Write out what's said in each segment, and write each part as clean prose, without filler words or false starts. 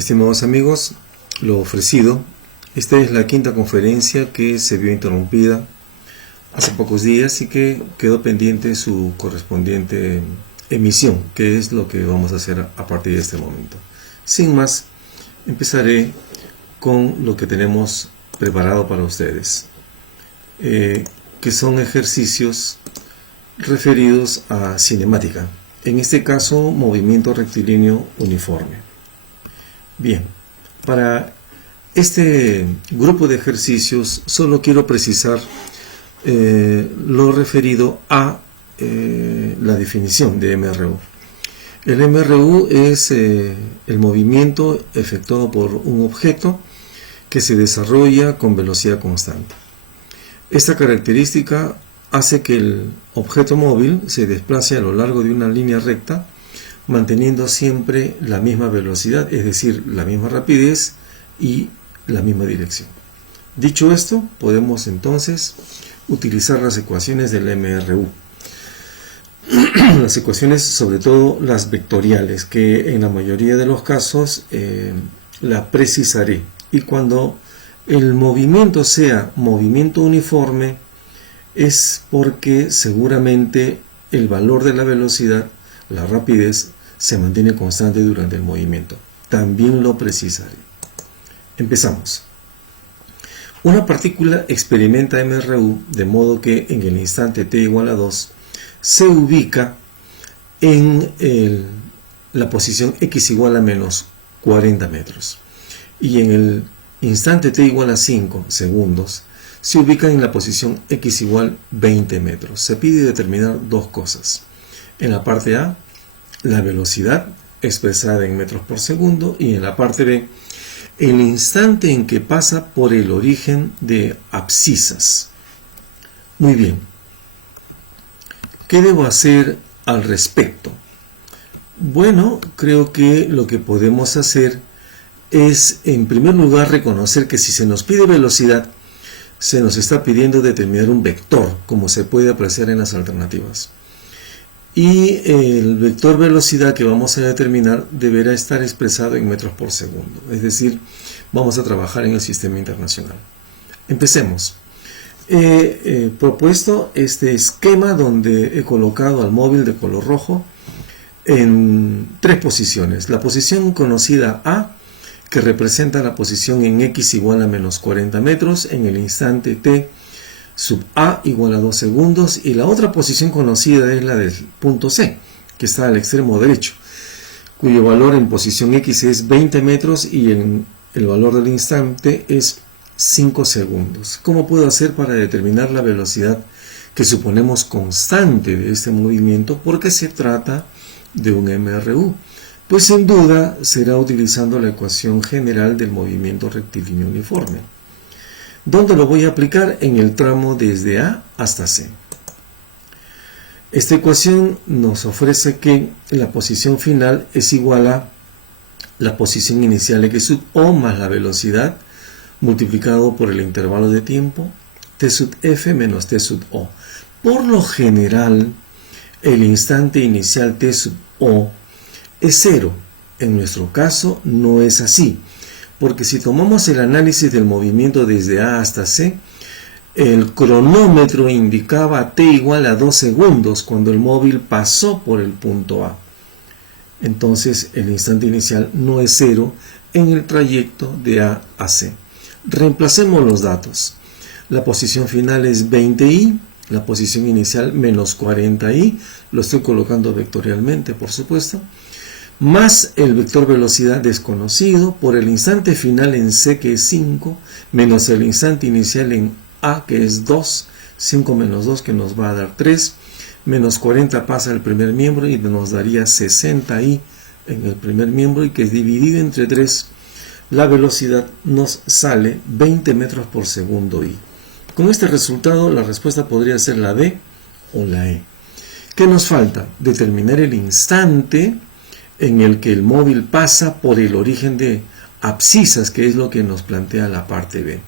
Estimados amigos, lo ofrecido, esta es la quinta conferencia que se vio interrumpida hace pocos días y que quedó pendiente su correspondiente emisión, que es lo que vamos a hacer a partir de este momento. Sin más, empezaré con lo que tenemos preparado para ustedes, que son ejercicios referidos a cinemática, en este caso movimiento rectilíneo uniforme. Bien, para este grupo de ejercicios solo quiero precisar lo referido a la definición de MRU. El MRU es el movimiento efectuado por un objeto que se desarrolla con velocidad constante. Esta característica hace que el objeto móvil se desplace a lo largo de una línea recta, manteniendo siempre la misma velocidad, es decir, la misma rapidez y la misma dirección. Dicho esto, podemos entonces utilizar las ecuaciones del MRU. Las ecuaciones, sobre todo las vectoriales, que en la mayoría de los casos la precisaré. Y cuando el movimiento sea movimiento uniforme, es porque seguramente el valor de la velocidad, la rapidez, se mantiene constante durante el movimiento. También lo precisaré. Empezamos. Una partícula experimenta MRU de modo que en el instante t igual a 2 se ubica en la posición x igual a menos 40 metros. Y en el instante t igual a 5 segundos se ubica en la posición x igual 20 metros. Se pide determinar dos cosas. En la parte A, la velocidad expresada en metros por segundo, y en la parte B, el instante en que pasa por el origen de abscisas. Muy bien. ¿Qué debo hacer al respecto? Bueno, creo que lo que podemos hacer es, en primer lugar, reconocer que si se nos pide velocidad, se nos está pidiendo determinar un vector, como se puede apreciar en las alternativas. Y el vector velocidad que vamos a determinar deberá estar expresado en metros por segundo. Es decir, vamos a trabajar en el sistema internacional. Empecemos. He propuesto este esquema donde he colocado al móvil de color rojo en tres posiciones. La posición conocida A, que representa la posición en x igual a menos 40 metros en el instante t sub a igual a 2 segundos, y la otra posición conocida es la del punto C, que está al extremo derecho, cuyo valor en posición x es 20 metros y el valor del instante es 5 segundos. ¿Cómo puedo hacer para determinar la velocidad que suponemos constante de este movimiento? Porque se trata de un MRU. Pues sin duda será utilizando la ecuación general del movimiento rectilíneo uniforme. ¿Dónde lo voy a aplicar? En el tramo desde A hasta C. Esta ecuación nos ofrece que la posición final es igual a la posición inicial x sub o más la velocidad multiplicado por el intervalo de tiempo t sub f menos t sub o. Por lo general, el instante inicial t sub o es 0. En nuestro caso no es así, porque si tomamos el análisis del movimiento desde A hasta C, el cronómetro indicaba t igual a 2 segundos cuando el móvil pasó por el punto A. Entonces el instante inicial no es 0 en el trayecto de A a C. Reemplacemos los datos. La posición final es 20i, la posición inicial menos 40i, lo estoy colocando vectorialmente, por supuesto, más el vector velocidad desconocido por el instante final en C, que es 5, menos el instante inicial en A, que es 2, 5 menos 2, que nos va a dar 3, menos 40 pasa al primer miembro y nos daría 60i en el primer miembro, y que es dividido entre 3, la velocidad nos sale 20 metros por segundo i. Con este resultado la respuesta podría ser la B o la E. ¿Qué nos falta? Determinar el instante en el que el móvil pasa por el origen de abscisas, que es lo que nos plantea la parte B.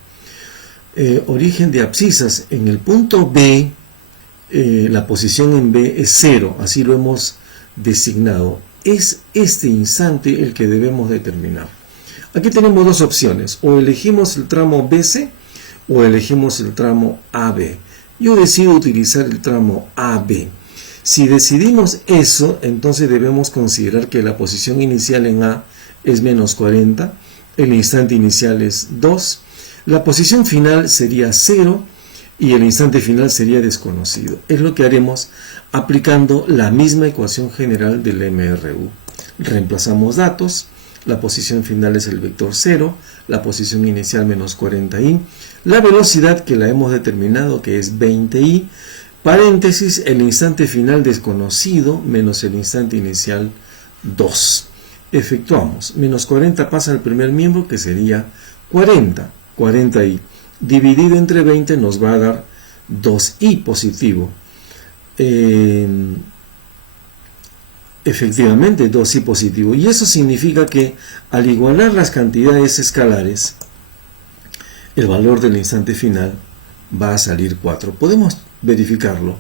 Origen de abscisas. En el punto B, la posición en B es 0, así lo hemos designado. Es este instante el que debemos determinar. Aquí tenemos dos opciones, o elegimos el tramo BC o elegimos el tramo AB. Yo decido utilizar el tramo AB. Si decidimos eso, entonces debemos considerar que la posición inicial en A es menos 40, el instante inicial es 2, la posición final sería 0 y el instante final sería desconocido. Es lo que haremos aplicando la misma ecuación general del MRU. Reemplazamos datos, la posición final es el vector 0, la posición inicial menos 40i, la velocidad que la hemos determinado que es 20i, paréntesis, el instante final desconocido menos el instante inicial 2. Efectuamos, menos 40 pasa al primer miembro que sería 40i, dividido entre 20 nos va a dar 2i positivo. Efectivamente 2i positivo, y eso significa que al igualar las cantidades escalares, el valor del instante final va a salir 4. Podemos verificarlo.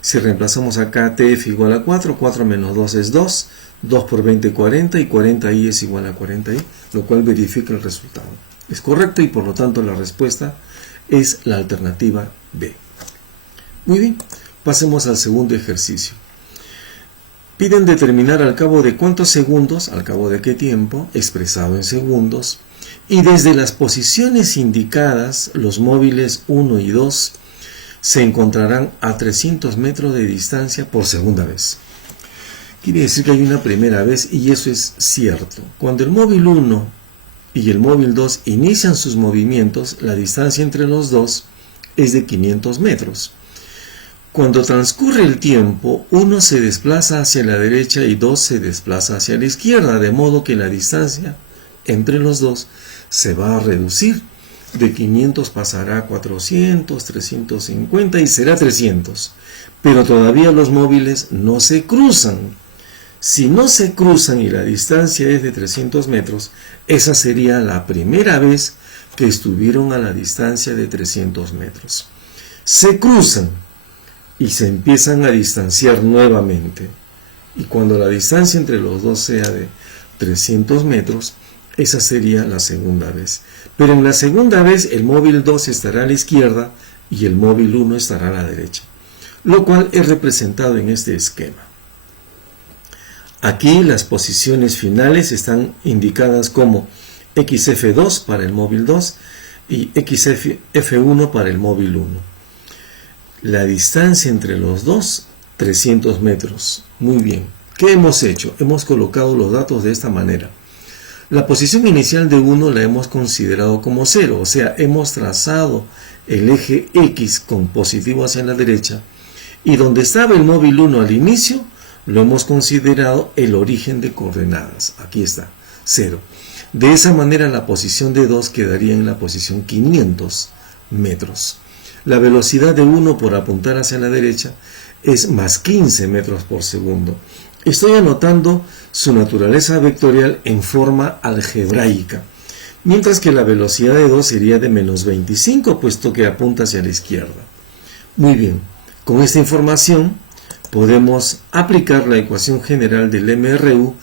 Si reemplazamos acá tf igual a 4, 4 menos 2 es 2, 2 por 20 40 y 40i es igual a 40i, lo cual verifica el resultado. Es correcto y por lo tanto la respuesta es la alternativa B. Muy bien, pasemos al segundo ejercicio. Piden determinar al cabo de cuántos segundos, al cabo de qué tiempo, expresado en segundos, y desde las posiciones indicadas, los móviles 1 y 2 se encontrarán a 300 metros de distancia por segunda vez. Quiere decir que hay una primera vez y eso es cierto. Cuando el móvil 1 y el móvil 2 inician sus movimientos, la distancia entre los dos es de 500 metros. Cuando transcurre el tiempo, 1 se desplaza hacia la derecha y 2 se desplaza hacia la izquierda, de modo que la distancia entre los dos se va a reducir. De 500 pasará a 400, 350 y será 300. Pero todavía los móviles no se cruzan. Si no se cruzan y la distancia es de 300 metros, esa sería la primera vez que estuvieron a la distancia de 300 metros. Se cruzan y se empiezan a distanciar nuevamente. Y cuando la distancia entre los dos sea de 300 metros, esa sería la segunda vez. Pero en la segunda vez el móvil 2 estará a la izquierda y el móvil 1 estará a la derecha, lo cual es representado en este esquema. Aquí las posiciones finales están indicadas como XF2 para el móvil 2 y XF1 para el móvil 1. La distancia entre los dos, 300 metros. Muy bien. ¿Qué hemos hecho? Hemos colocado los datos de esta manera. La posición inicial de 1 la hemos considerado como 0, o sea, hemos trazado el eje X con positivo hacia la derecha y donde estaba el móvil 1 al inicio, lo hemos considerado el origen de coordenadas. Aquí está, 0. De esa manera la posición de 2 quedaría en la posición 500 metros. La velocidad de 1 por apuntar hacia la derecha es más 15 metros por segundo. Estoy anotando su naturaleza vectorial en forma algebraica, mientras que la velocidad de 2 sería de menos 25, puesto que apunta hacia la izquierda. Muy bien, con esta información podemos aplicar la ecuación general del MRU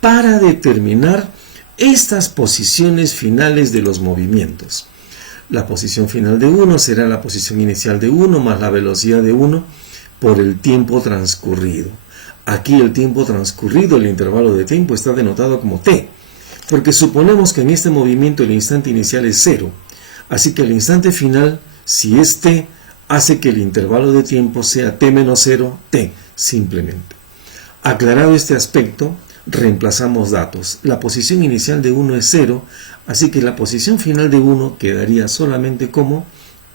para determinar estas posiciones finales de los movimientos. La posición final de 1 será la posición inicial de 1 más la velocidad de 1 por el tiempo transcurrido. Aquí el tiempo transcurrido, el intervalo de tiempo, está denotado como t, porque suponemos que en este movimiento el instante inicial es 0. Así que el instante final, si es t, hace que el intervalo de tiempo sea t menos 0, t, simplemente. Aclarado este aspecto, reemplazamos datos. La posición inicial de 1 es 0, así que la posición final de 1 quedaría solamente como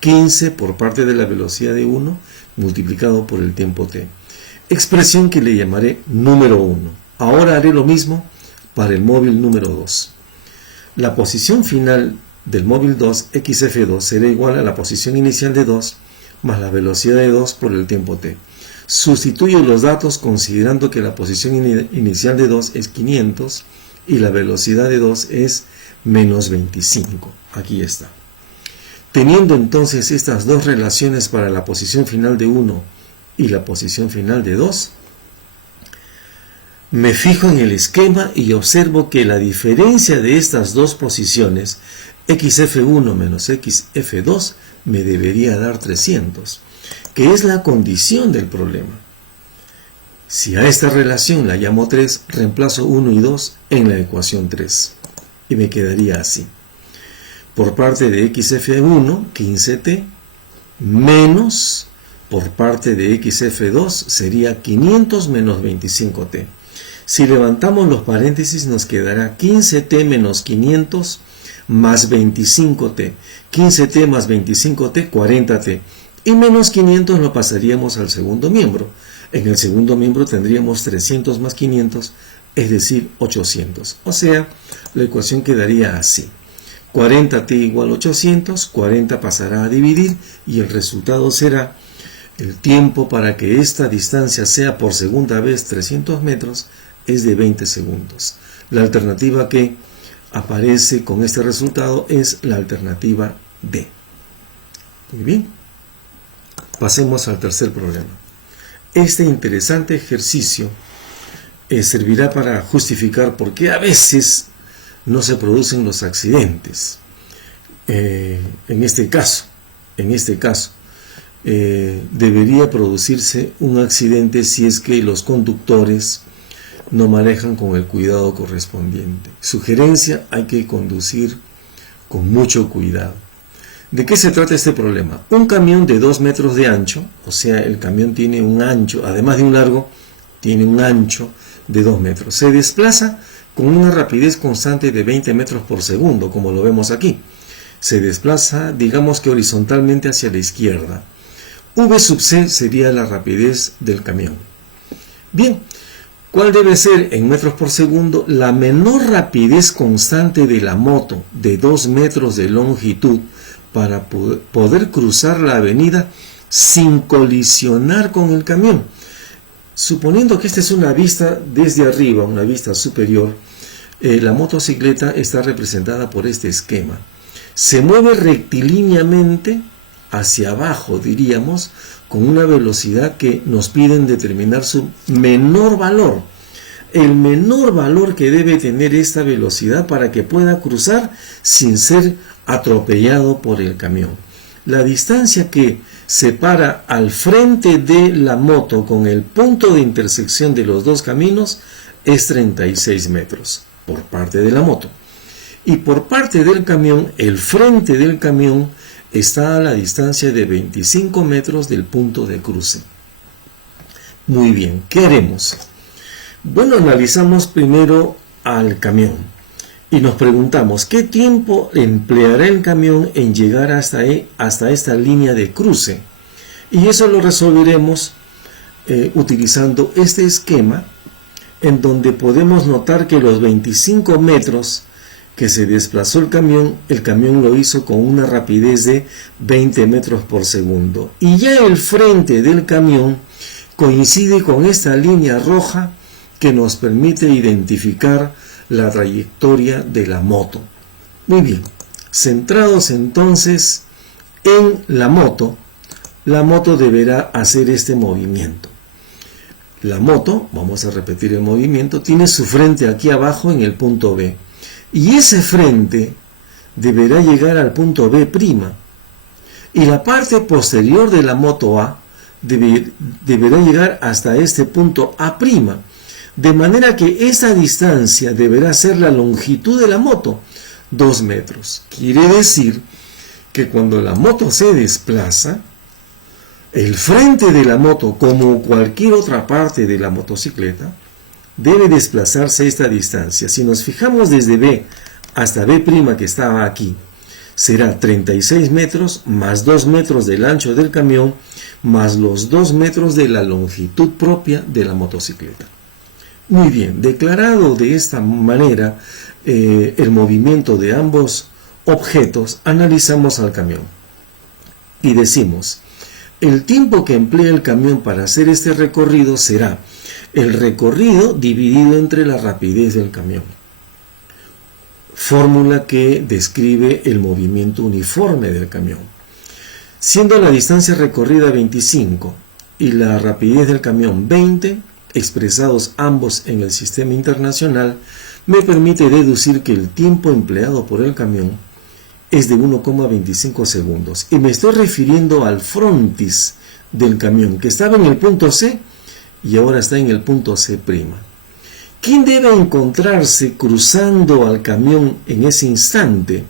15 por parte de la velocidad de 1 multiplicado por el tiempo t. Expresión que le llamaré número 1. Ahora haré lo mismo para el móvil número 2. La posición final del móvil 2, XF2, será igual a la posición inicial de 2 más la velocidad de 2 por el tiempo t. Sustituyo los datos considerando que la posición inicial de 2 es 500 y la velocidad de 2 es menos 25. Aquí está. Teniendo entonces estas dos relaciones para la posición final de 1 y la posición final de 2, Me fijo en el esquema y observo que la diferencia de estas dos posiciones, xf1 menos xf2, me debería dar 300, que es la condición del problema. Si a esta relación la llamo 3, reemplazo 1 y 2 en la ecuación 3. Y me quedaría así. Por parte de xf1, 15t, menos por parte de xf2 sería 500 menos 25t. Si levantamos los paréntesis nos quedará 15t menos 500 más 25t. 15t más 25t, 40t. Y menos 500 lo pasaríamos al segundo miembro. En el segundo miembro tendríamos 300 más 500, es decir, 800. O sea, la ecuación quedaría así. 40t igual 800, 40 pasará a dividir y el resultado será el tiempo para que esta distancia sea por segunda vez 300 metros es de 20 segundos. La alternativa que aparece con este resultado es la alternativa D. Muy bien. Pasemos al tercer problema. Este interesante ejercicio servirá para justificar por qué a veces no se producen los accidentes. En este caso, debería producirse un accidente si es que los conductores no manejan con el cuidado correspondiente. Sugerencia: hay que conducir con mucho cuidado. ¿De qué se trata este problema? Un camión de 2 metros de ancho, o sea, el camión tiene un ancho, además de un largo, tiene un ancho de 2 metros. Se desplaza con una rapidez constante de 20 metros por segundo, como lo vemos aquí. Se desplaza, digamos que horizontalmente hacia la izquierda. V sub c sería la rapidez del camión. Bien, ¿cuál debe ser en metros por segundo la menor rapidez constante de la moto de 2 metros de longitud para poder cruzar la avenida sin colisionar con el camión? Suponiendo que esta es una vista desde arriba, una vista superior, la motocicleta está representada por este esquema. Se mueve rectilíneamente hacia abajo, diríamos, con una velocidad que nos piden determinar su menor valor. El menor valor que debe tener esta velocidad para que pueda cruzar sin ser atropellado por el camión. La distancia que separa al frente de la moto con el punto de intersección de los dos caminos es 36 metros por parte de la moto. Y por parte del camión, el frente del camión está a la distancia de 25 metros del punto de cruce. Muy bien, ¿qué haremos? Bueno, analizamos primero al camión y nos preguntamos ¿qué tiempo empleará el camión en llegar hasta esta línea de cruce? Y eso lo resolveremos utilizando este esquema, en donde podemos notar que los 25 metros que se desplazó el camión lo hizo con una rapidez de 20 metros por segundo. Y ya el frente del camión coincide con esta línea roja que nos permite identificar la trayectoria de la moto. Muy bien, centrados entonces en la moto deberá hacer este movimiento. La moto, vamos a repetir el movimiento, tiene su frente aquí abajo en el punto B. Y ese frente deberá llegar al punto B'. Y la parte posterior de la moto A deberá llegar hasta este punto A'. De manera que esa distancia deberá ser la longitud de la moto, 2 metros. Quiere decir que cuando la moto se desplaza, el frente de la moto, como cualquier otra parte de la motocicleta, debe desplazarse esta distancia. Si nos fijamos desde B hasta B' que estaba aquí, será 36 metros más 2 metros del ancho del camión más los 2 metros de la longitud propia de la motocicleta. Muy bien, declarado de esta manera el movimiento de ambos objetos, analizamos al camión y decimos: el tiempo que emplea el camión para hacer este recorrido será el recorrido dividido entre la rapidez del camión. Fórmula que describe el movimiento uniforme del camión. Siendo la distancia recorrida 25 y la rapidez del camión 20, expresados ambos en el sistema internacional, me permite deducir que el tiempo empleado por el camión es de 1,25 segundos. Y me estoy refiriendo al frontis del camión, que estaba en el punto C y ahora está en el punto C'. ¿Quién debe encontrarse cruzando al camión en ese instante?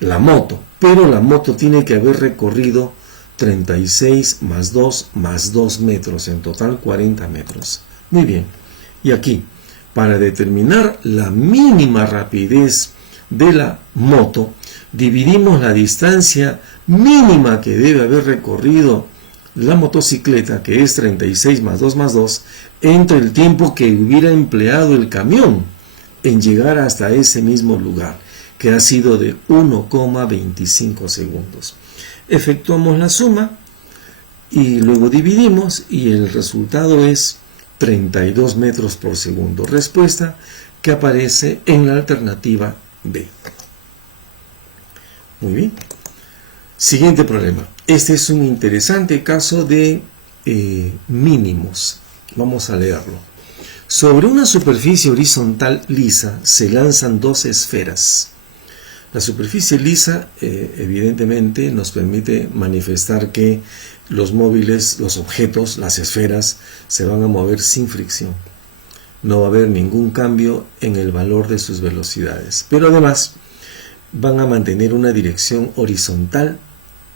La moto, pero la moto tiene que haber recorrido 36 más 2 más 2 metros, en total 40 metros. Muy bien, y aquí, para determinar la mínima rapidez de la moto, dividimos la distancia mínima que debe haber recorrido la motocicleta, que es 36 más 2, entre el tiempo que hubiera empleado el camión en llegar hasta ese mismo lugar, que ha sido de 1,25 segundos. Efectuamos la suma y luego dividimos y el resultado es 32 metros por segundo. Respuesta que aparece en la alternativa B. Muy bien. Siguiente problema. Este es un interesante caso de mínimos. Vamos a leerlo. Sobre una superficie horizontal lisa se lanzan dos esferas. La superficie lisa evidentemente nos permite manifestar que los móviles, los objetos, las esferas se van a mover sin fricción. No va a haber ningún cambio en el valor de sus velocidades. Pero además van a mantener una dirección horizontal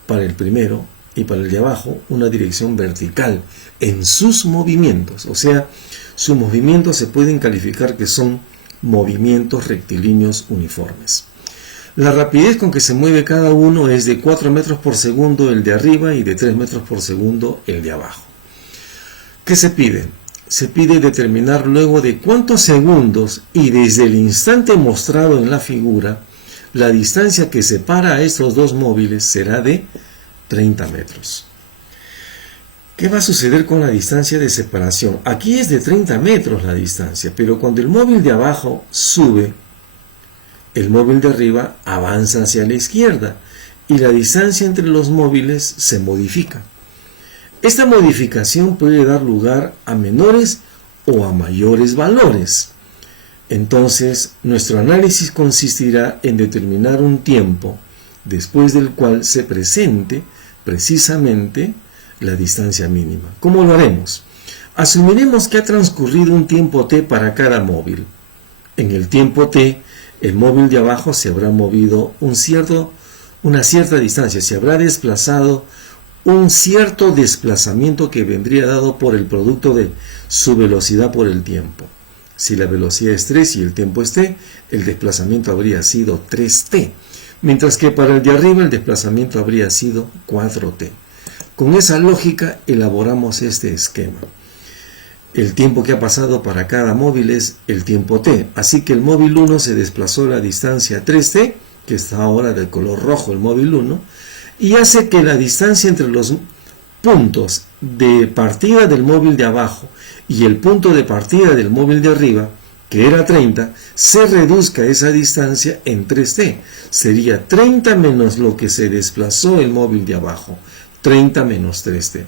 para el primero y para el de abajo una dirección vertical en sus movimientos. O sea, sus movimientos se pueden calificar que son movimientos rectilíneos uniformes. La rapidez con que se mueve cada uno es de 4 metros por segundo el de arriba y de 3 metros por segundo el de abajo. ¿Qué se pide? Se pide determinar luego de cuántos segundos y desde el instante mostrado en la figura, la distancia que separa a estos dos móviles será de 30 metros. ¿Qué va a suceder con la distancia de separación? Aquí es de 30 metros la distancia, pero cuando el móvil de abajo sube, el móvil de arriba avanza hacia la izquierda y la distancia entre los móviles se modifica. Esta modificación puede dar lugar a menores o a mayores valores. Entonces, nuestro análisis consistirá en determinar un tiempo después del cual se presente precisamente la distancia mínima. ¿Cómo lo haremos? Asumiremos que ha transcurrido un tiempo t para cada móvil. En el tiempo t, el móvil de abajo se habrá movido una cierta distancia, se habrá desplazado un cierto desplazamiento que vendría dado por el producto de su velocidad por el tiempo. Si la velocidad es 3 y el tiempo es t, el desplazamiento habría sido 3t, mientras que para el de arriba el desplazamiento habría sido 4t. Con esa lógica elaboramos este esquema. El tiempo que ha pasado para cada móvil es el tiempo t, así que el móvil 1 se desplazó la distancia 3t, que está ahora del color rojo el móvil 1, y hace que la distancia entre los puntos de partida del móvil de abajo y el punto de partida del móvil de arriba, que era 30, se reduzca esa distancia en 3t. Sería 30 menos lo que se desplazó el móvil de abajo, 30 menos 3t.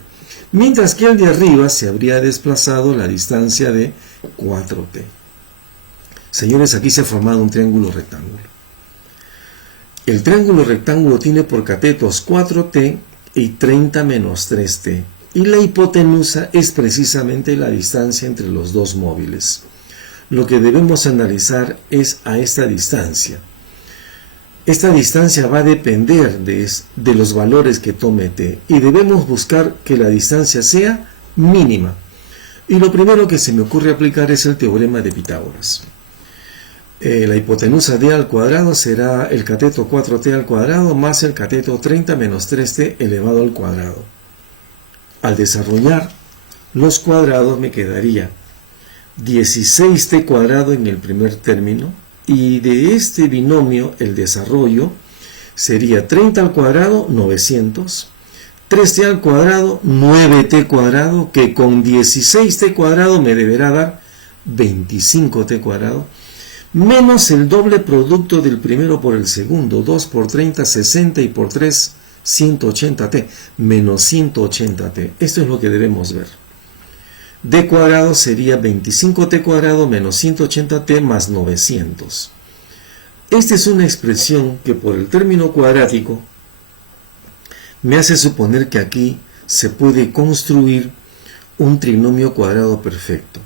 Mientras que el de arriba se habría desplazado la distancia de 4t. Señores, aquí se ha formado un triángulo rectángulo. El triángulo rectángulo tiene por catetos 4t y 30 menos 3t. Y la hipotenusa es precisamente la distancia entre los dos móviles. Lo que debemos analizar es a esta distancia. Esta distancia va a depender de los valores que tome t y debemos buscar que la distancia sea mínima. Y lo primero que se me ocurre aplicar es el teorema de Pitágoras. La hipotenusa d al cuadrado será el cateto 4t al cuadrado más el cateto 30 menos 3t elevado al cuadrado. Al desarrollar los cuadrados me quedaría 16t cuadrado en el primer término, y de este binomio el desarrollo sería 30 al cuadrado 900, 3t al cuadrado 9t cuadrado, que con 16t cuadrado me deberá dar 25t cuadrado, menos el doble producto del primero por el segundo, 2 por 30, 60 y por 3, 180t, menos 180t. Esto es lo que debemos ver. d cuadrado sería 25t cuadrado menos 180t más 900. Esta es una expresión que por el término cuadrático me hace suponer que aquí se puede construir un trinomio cuadrado perfecto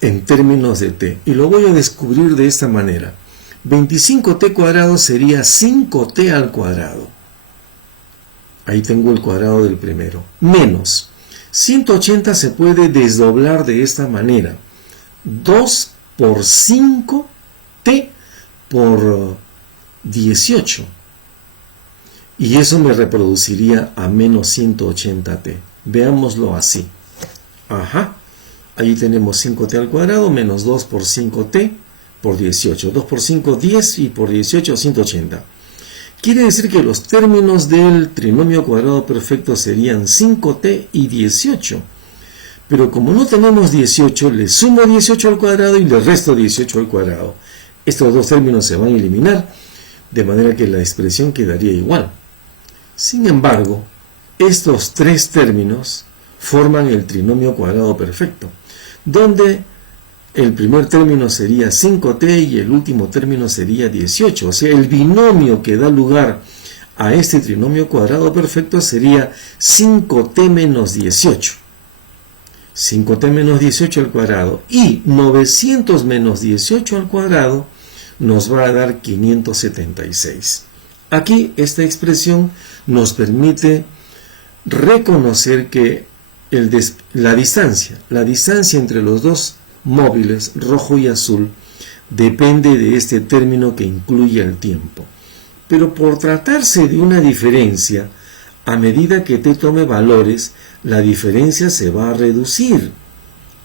en términos de t. Y lo voy a descubrir de esta manera. 25t cuadrado sería 5t al cuadrado. Ahí tengo el cuadrado del primero. Menos 180 se puede desdoblar de esta manera. 2 por 5t por 18. Y eso me reproduciría a menos 180t. Veámoslo así. Ahí tenemos 5t al cuadrado menos 2 por 5t por 18. 2 por 5, 10 y por 18, 180. Quiere decir que los términos del trinomio cuadrado perfecto serían 5t y 18. Pero como no tenemos 18, le sumo 18 al cuadrado y le resto 18 al cuadrado. Estos dos términos se van a eliminar, de manera que la expresión quedaría igual. Sin embargo, estos tres términos forman el trinomio cuadrado perfecto, donde el primer término sería 5t y el último término sería 18. O sea, el binomio que da lugar a este trinomio cuadrado perfecto sería 5t menos 18. 5t menos 18 al cuadrado y 900 menos 18 al cuadrado nos va a dar 576. Aquí esta expresión nos permite reconocer que la distancia entre los dos móviles, rojo y azul, depende de este término que incluye el tiempo. Pero por tratarse de una diferencia, a medida que t tome valores, la diferencia se va a reducir.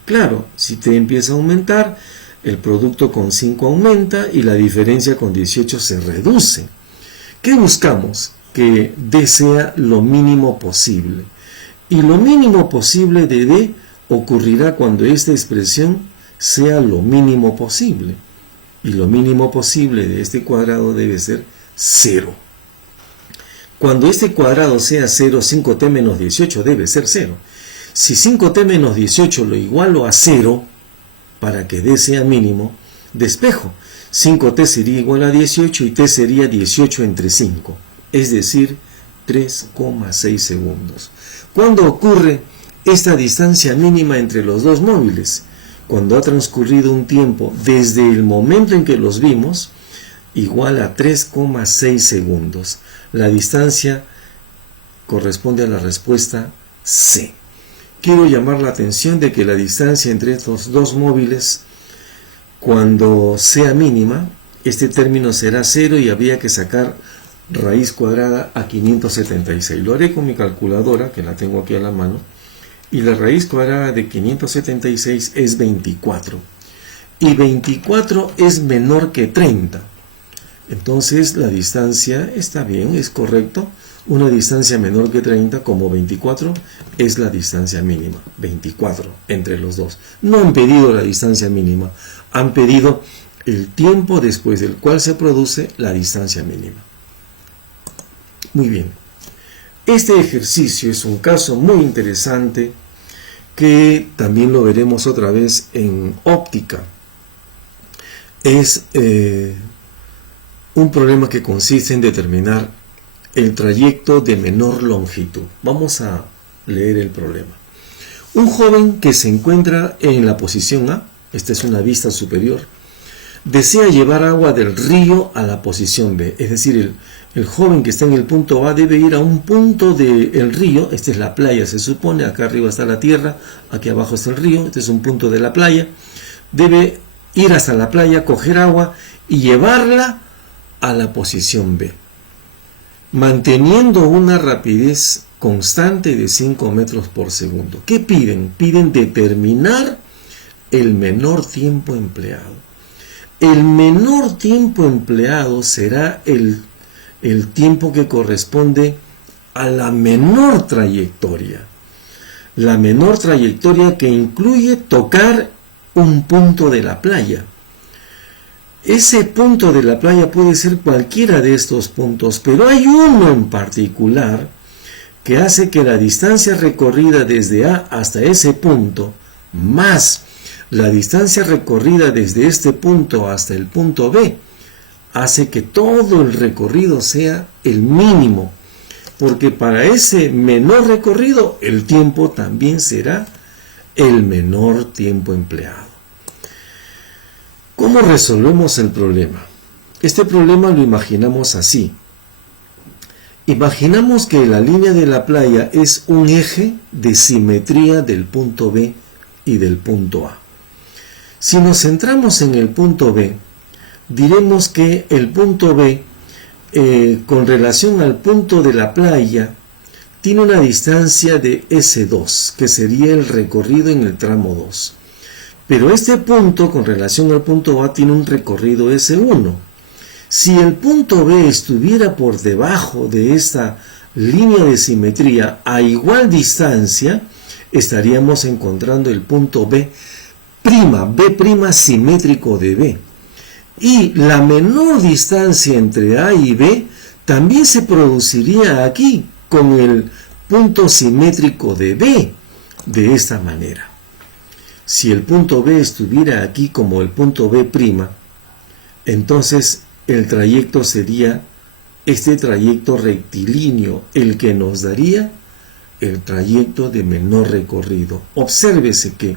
Claro, si t empieza a aumentar, el producto con 5 aumenta y la diferencia con 18 se reduce. ¿Qué buscamos? Que d sea lo mínimo posible. Y lo mínimo posible de d ocurrirá cuando esta expresión sea lo mínimo posible. Y lo mínimo posible de este cuadrado debe ser 0. Cuando este cuadrado sea 0, 5t menos 18 debe ser 0. Si 5t menos 18 lo igualo a 0, para que d sea mínimo, despejo. 5t sería igual a 18 y t sería 18 entre 5, es decir, 3,6 segundos. ¿Cuándo ocurre esta distancia mínima entre los dos móviles? Cuando ha transcurrido un tiempo desde el momento en que los vimos, igual a 3,6 segundos. La distancia corresponde a la respuesta C. Quiero llamar la atención de que la distancia entre estos dos móviles, cuando sea mínima, este término será 0 y habría que sacar raíz cuadrada a 576. Lo haré con mi calculadora, que la tengo aquí a la mano, y la raíz cuadrada de 576 es 24. Y 24 es menor que 30. Entonces la distancia está bien, es correcto. Una distancia menor que 30 como 24 es la distancia mínima. 24 entre los dos. No han pedido la distancia mínima, han pedido el tiempo después del cual se produce la distancia mínima. Muy bien. Este ejercicio es un caso muy interesante que también lo veremos otra vez en óptica. Es un problema que consiste en determinar el trayecto de menor longitud. Vamos a leer el problema. Un joven que se encuentra en la posición A, esta es una vista superior, desea llevar agua del río a la posición B. Es decir, el joven que está en el punto A debe ir a un punto del río. Esta es la playa, se supone. Acá arriba está la tierra, aquí abajo está el río. Este es un punto de la playa. Debe ir hasta la playa, coger agua y llevarla a la posición B, manteniendo una rapidez constante de 5 metros por segundo. ¿Qué piden? Piden determinar el menor tiempo empleado. El menor tiempo empleado será el tiempo que corresponde a la menor trayectoria. La menor trayectoria que incluye tocar un punto de la playa. Ese punto de la playa puede ser cualquiera de estos puntos, pero hay uno en particular que hace que la distancia recorrida desde A hasta ese punto, más la distancia recorrida desde este punto hasta el punto B, hace que todo el recorrido sea el mínimo, porque para ese menor recorrido el tiempo también será el menor tiempo empleado. ¿Cómo resolvemos el problema? Este problema lo imaginamos así. Imaginamos que la línea de la playa es un eje de simetría del punto B y del punto A. Si nos centramos en el punto B, diremos que el punto B, con relación al punto de la playa, tiene una distancia de S2, que sería el recorrido en el tramo 2. Pero este punto, con relación al punto A, tiene un recorrido S1. Si el punto B estuviera por debajo de esta línea de simetría a igual distancia, estaríamos encontrando el punto B', B' simétrico de B. Y la menor distancia entre A y B también se produciría aquí con el punto simétrico de B, de esta manera. Si el punto B estuviera aquí como el punto B', entonces el trayecto sería este trayecto rectilíneo, el que nos daría el trayecto de menor recorrido. Obsérvese que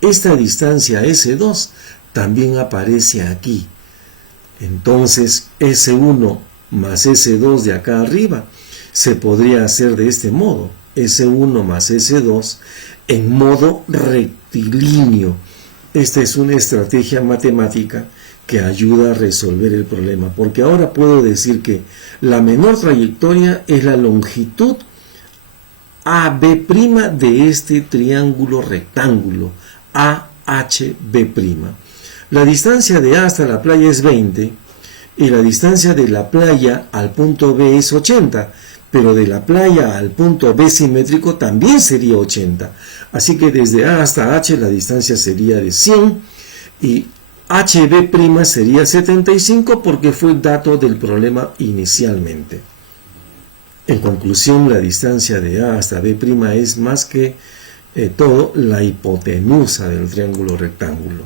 esta distancia S2 también aparece aquí. Entonces S1 más S2 de acá arriba se podría hacer de este modo. S1 más S2 en modo rectilíneo. Esta es una estrategia matemática que ayuda a resolver el problema, porque ahora puedo decir que la menor trayectoria es la longitud AB' de este triángulo rectángulo, AHB'. La distancia de A hasta la playa es 20 y la distancia de la playa al punto B es 80, pero de la playa al punto B simétrico también sería 80. Así que desde A hasta H la distancia sería de 100 y HB' sería 75 porque fue el dato del problema inicialmente. En conclusión, la distancia de A hasta B' es más que todo la hipotenusa del triángulo rectángulo.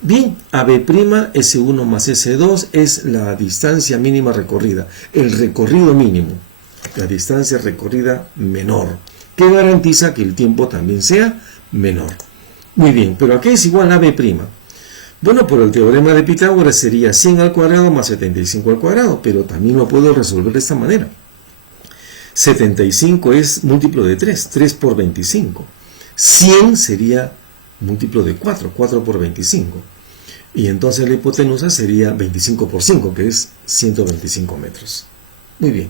Bien, AB', S1 más S2 es la distancia mínima recorrida, el recorrido mínimo, la distancia recorrida menor, que garantiza que el tiempo también sea menor. Muy bien, pero ¿a qué es igual a AB'? Bueno, por el teorema de Pitágoras sería 100 al cuadrado más 75 al cuadrado, pero también lo puedo resolver de esta manera. 75 es múltiplo de 3, 3 por 25. 100 sería múltiplo de 4, 4 por 25. Y entonces la hipotenusa sería 25 por 5, que es 125 metros. Muy bien.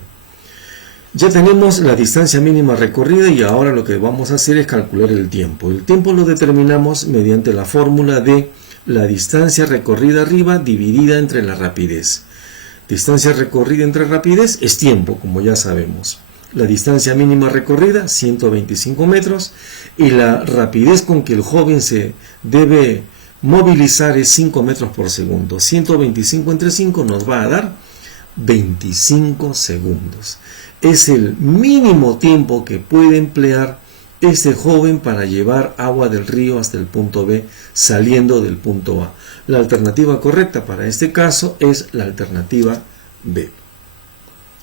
Ya tenemos la distancia mínima recorrida y ahora lo que vamos a hacer es calcular el tiempo. El tiempo lo determinamos mediante la fórmula de la distancia recorrida arriba dividida entre la rapidez. Distancia recorrida entre rapidez es tiempo, como ya sabemos. La distancia mínima recorrida, 125 metros, y la rapidez con que el joven se debe movilizar es 5 metros por segundo. 125 entre 5 nos va a dar 25 segundos. Es el mínimo tiempo que puede emplear este joven para llevar agua del río hasta el punto B saliendo del punto A. La alternativa correcta para este caso es la alternativa B.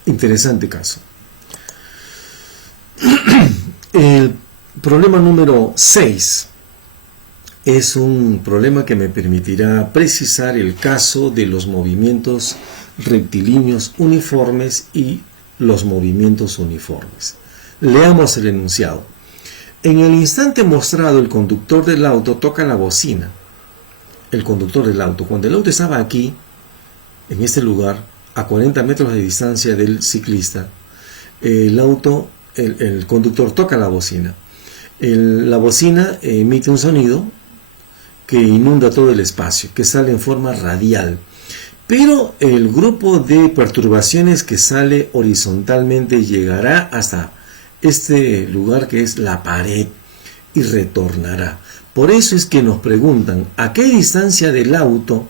Interesante caso. El problema número 6 es un problema que me permitirá precisar el caso de los movimientos rectilíneos uniformes y los movimientos uniformes. Leamos el enunciado. En el instante mostrado, el conductor del auto toca la bocina. El conductor del auto, cuando el auto estaba aquí, en este lugar, a 40 metros de distancia del ciclista, el conductor toca la bocina. La bocina emite un sonido que inunda todo el espacio, que sale en forma radial. Pero el grupo de perturbaciones que sale horizontalmente llegará hasta este lugar que es la pared y retornará. Por eso es que nos preguntan a qué distancia del auto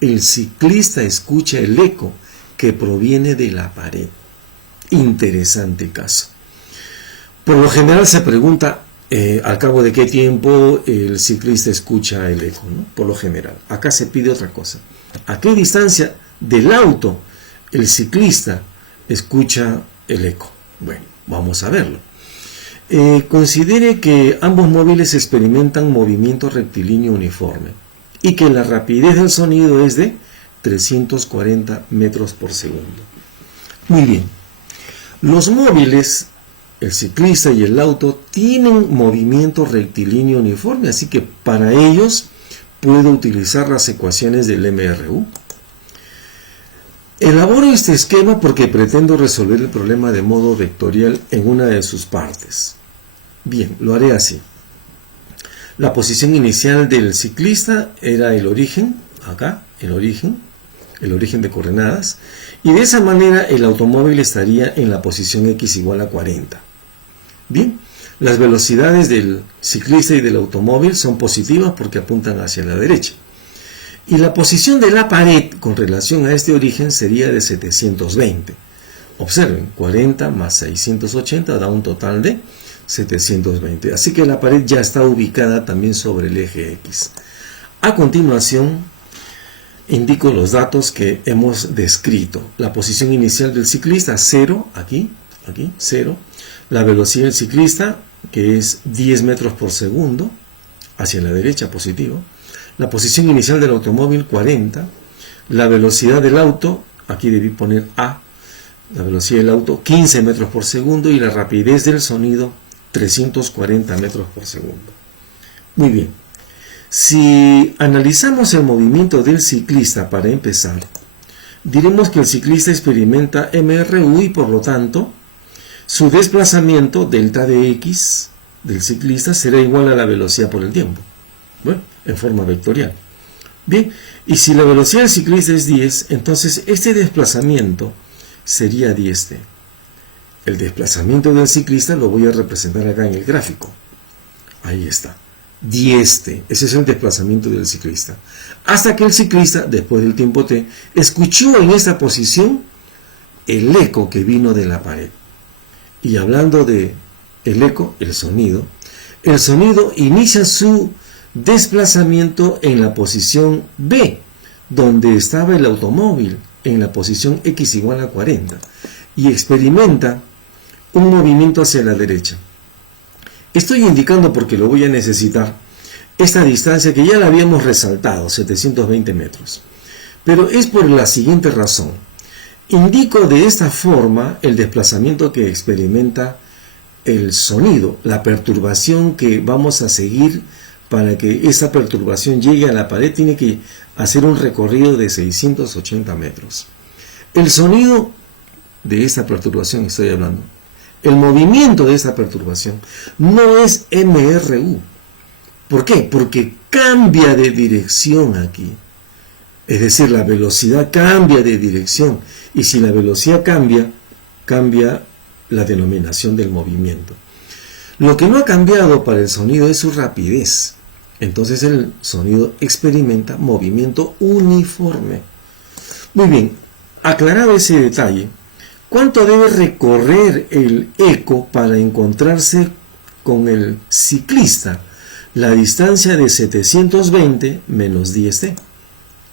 el ciclista escucha el eco que proviene de la pared. Interesante caso. Por lo general se pregunta al cabo de qué tiempo el ciclista escucha el eco, ¿no? Por lo general. Acá se pide otra cosa. ¿A qué distancia del auto el ciclista escucha el eco? Bueno, vamos a verlo. Considere que ambos móviles experimentan movimiento rectilíneo uniforme y que la rapidez del sonido es de 340 metros por segundo. Muy bien. Los móviles, el ciclista y el auto, tienen movimiento rectilíneo uniforme, así que para ellos puedo utilizar las ecuaciones del MRU. Elaboro este esquema porque pretendo resolver el problema de modo vectorial en una de sus partes. Bien, lo haré así. La posición inicial del ciclista era el origen, acá, el origen de coordenadas, y de esa manera el automóvil estaría en la posición x igual a 40. Bien, las velocidades del ciclista y del automóvil son positivas porque apuntan hacia la derecha. Y la posición de la pared con relación a este origen sería de 720. Observen, 40 más 680 da un total de 720. Así que la pared ya está ubicada también sobre el eje X. A continuación, indico los datos que hemos descrito. La posición inicial del ciclista, 0, aquí, 0. La velocidad del ciclista, que es 10 metros por segundo, hacia la derecha, positivo. La posición inicial del automóvil, 40. La velocidad del auto, aquí debí poner A. La velocidad del auto, 15 metros por segundo. Y la rapidez del sonido, 340 metros por segundo. Muy bien. Si analizamos el movimiento del ciclista para empezar, diremos que el ciclista experimenta MRU y por lo tanto su desplazamiento delta de x del ciclista será igual a la velocidad por el tiempo. Bueno, en forma vectorial. Bien, y si la velocidad del ciclista es 10, entonces este desplazamiento sería 10t. El desplazamiento del ciclista lo voy a representar acá en el gráfico. Ahí está. 10t, ese es el desplazamiento del ciclista, hasta que el ciclista, después del tiempo t, escuchó en esta posición el eco que vino de la pared. Y hablando de el eco, el sonido inicia su desplazamiento en la posición B, donde estaba el automóvil, en la posición x igual a 40, y experimenta un movimiento hacia la derecha. Estoy indicando, porque lo voy a necesitar, esta distancia que ya la habíamos resaltado, 720 metros. Pero es por la siguiente razón. Indico de esta forma el desplazamiento que experimenta el sonido, la perturbación que vamos a seguir para que esa perturbación llegue a la pared. Tiene que hacer un recorrido de 680 metros. El sonido de esta perturbación estoy hablando. El movimiento de esta perturbación no es MRU. ¿Por qué? Porque cambia de dirección aquí. Es decir, la velocidad cambia de dirección. Y si la velocidad cambia, cambia la denominación del movimiento. Lo que no ha cambiado para el sonido es su rapidez. Entonces el sonido experimenta movimiento uniforme. Muy bien, aclarado ese detalle, ¿cuánto debe recorrer el eco para encontrarse con el ciclista? La distancia de 720 menos 10t.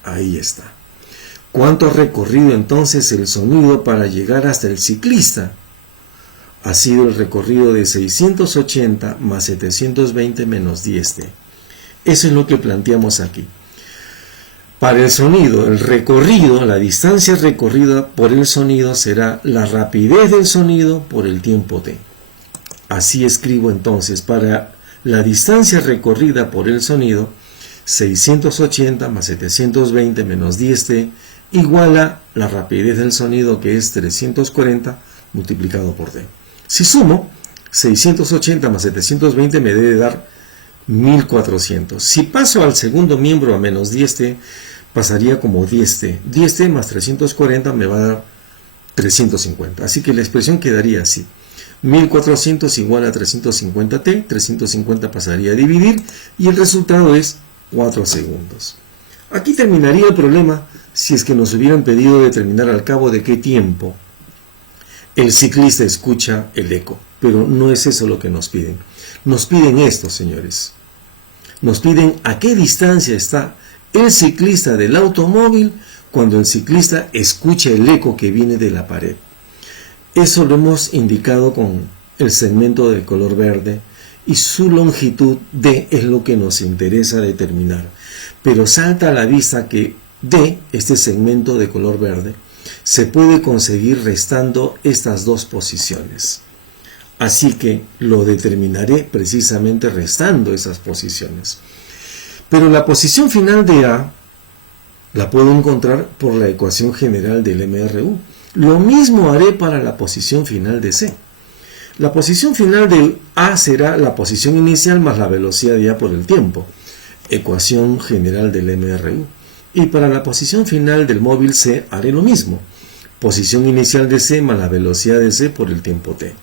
Ahí está. ¿Cuánto ha recorrido entonces el sonido para llegar hasta el ciclista? Ha sido el recorrido de 680 más 720 menos 10t. Eso es lo que planteamos aquí. Para el sonido, el recorrido, la distancia recorrida por el sonido será la rapidez del sonido por el tiempo t. Así escribo entonces, para la distancia recorrida por el sonido, 680 más 720 menos 10t igual a la rapidez del sonido, que es 340 multiplicado por t. Si sumo, 680 más 720 me debe dar 1400. Si paso al segundo miembro a menos 10t, pasaría como 10t. 10t más 340 me va a dar 350. Así que la expresión quedaría así. 1400 igual a 350t. 350 pasaría a dividir y el resultado es 4 segundos. Aquí terminaría el problema si es que nos hubieran pedido determinar al cabo de qué tiempo el ciclista escucha el eco. Pero no es eso lo que nos piden. Nos piden esto, señores. Nos piden a qué distancia está el ciclista del automóvil cuando el ciclista escucha el eco que viene de la pared. Eso lo hemos indicado con el segmento de color verde y su longitud D es lo que nos interesa determinar. Pero salta a la vista que D, este segmento de color verde, se puede conseguir restando estas dos posiciones. Así que lo determinaré precisamente restando esas posiciones. Pero la posición final de A la puedo encontrar por la ecuación general del MRU. Lo mismo haré para la posición final de C. La posición final de A será la posición inicial más la velocidad de A por el tiempo. Ecuación general del MRU. Y para la posición final del móvil C haré lo mismo. Posición inicial de C más la velocidad de C por el tiempo t.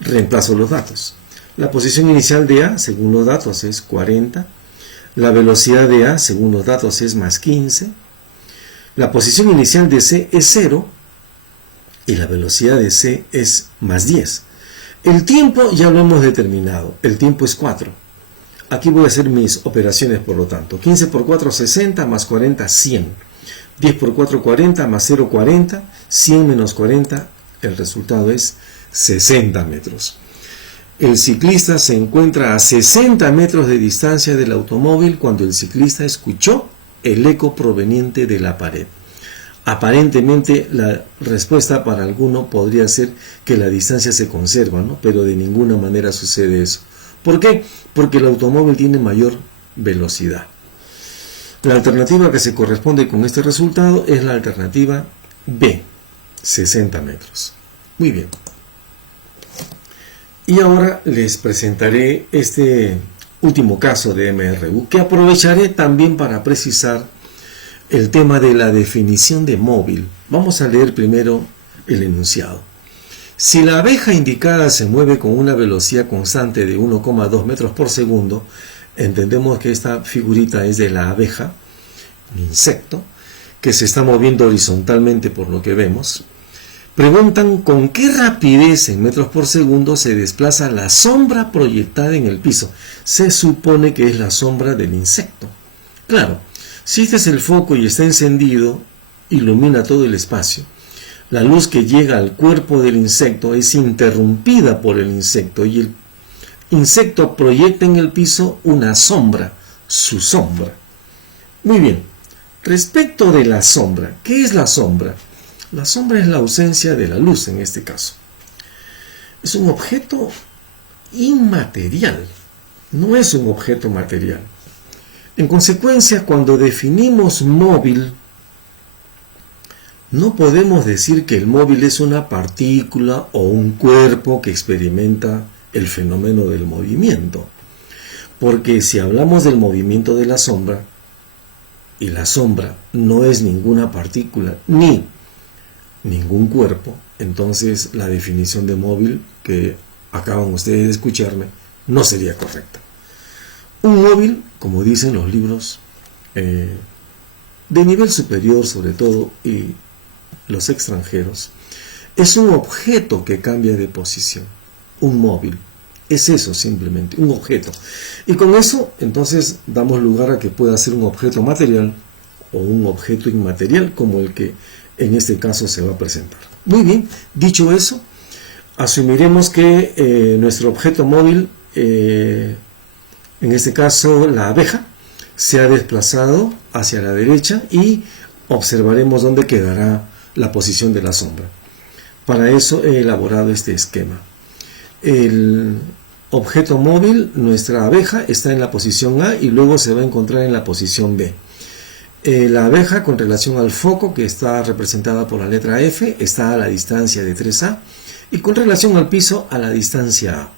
Reemplazo los datos. La posición inicial de A, según los datos, es 40. La velocidad de A, según los datos, es más 15. La posición inicial de C es 0. Y la velocidad de C es más 10. El tiempo ya lo hemos determinado. El tiempo es 4. Aquí voy a hacer mis operaciones, por lo tanto. 15 por 4, 60, más 40, 100. 10 por 4, 40, más 0, 40. 100 menos 40, el resultado es 60 metros. El ciclista se encuentra a 60 metros de distancia del automóvil cuando el ciclista escuchó el eco proveniente de la pared. Aparentemente la respuesta para alguno podría ser que la distancia se conserva, ¿no? Pero de ninguna manera sucede eso. ¿Por qué? Porque el automóvil tiene mayor velocidad. La alternativa que se corresponde con este resultado es la alternativa B, 60 metros. Muy bien. Y ahora les presentaré este último caso de MRU, que aprovecharé también para precisar el tema de la definición de móvil. Vamos a leer primero el enunciado. Si la abeja indicada se mueve con una velocidad constante de 1,2 metros por segundo, entendemos que esta figurita es de la abeja, un insecto, que se está moviendo horizontalmente por lo que vemos. Preguntan con qué rapidez en metros por segundo se desplaza la sombra proyectada en el piso. Se supone que es la sombra del insecto. Claro, si este es el foco y está encendido, ilumina todo el espacio. La luz que llega al cuerpo del insecto es interrumpida por el insecto y el insecto proyecta en el piso una sombra, su sombra. Muy bien, respecto de la sombra, ¿qué es la sombra? La sombra es la ausencia de la luz en este caso. Es un objeto inmaterial, no es un objeto material. En consecuencia, cuando definimos móvil, no podemos decir que el móvil es una partícula o un cuerpo que experimenta el fenómeno del movimiento. Porque si hablamos del movimiento de la sombra, y la sombra no es ninguna partícula ni ningún cuerpo, entonces la definición de móvil que acaban ustedes de escucharme no sería correcta. Un móvil, como dicen los libros de nivel superior sobre todo y los extranjeros, es un objeto que cambia de posición. Un móvil es eso, simplemente un objeto, y con eso entonces damos lugar a que pueda ser un objeto material o un objeto inmaterial, como el que en este caso se va a presentar. Muy bien, dicho eso, asumiremos que nuestro objeto móvil, en este caso la abeja, se ha desplazado hacia la derecha y observaremos dónde quedará la posición de la sombra. Para eso he elaborado este esquema. El objeto móvil, nuestra abeja, está en la posición A y luego se va a encontrar en la posición B. La abeja, con relación al foco, que está representada por la letra F, está a la distancia de 3A, y con relación al piso, a la distancia A.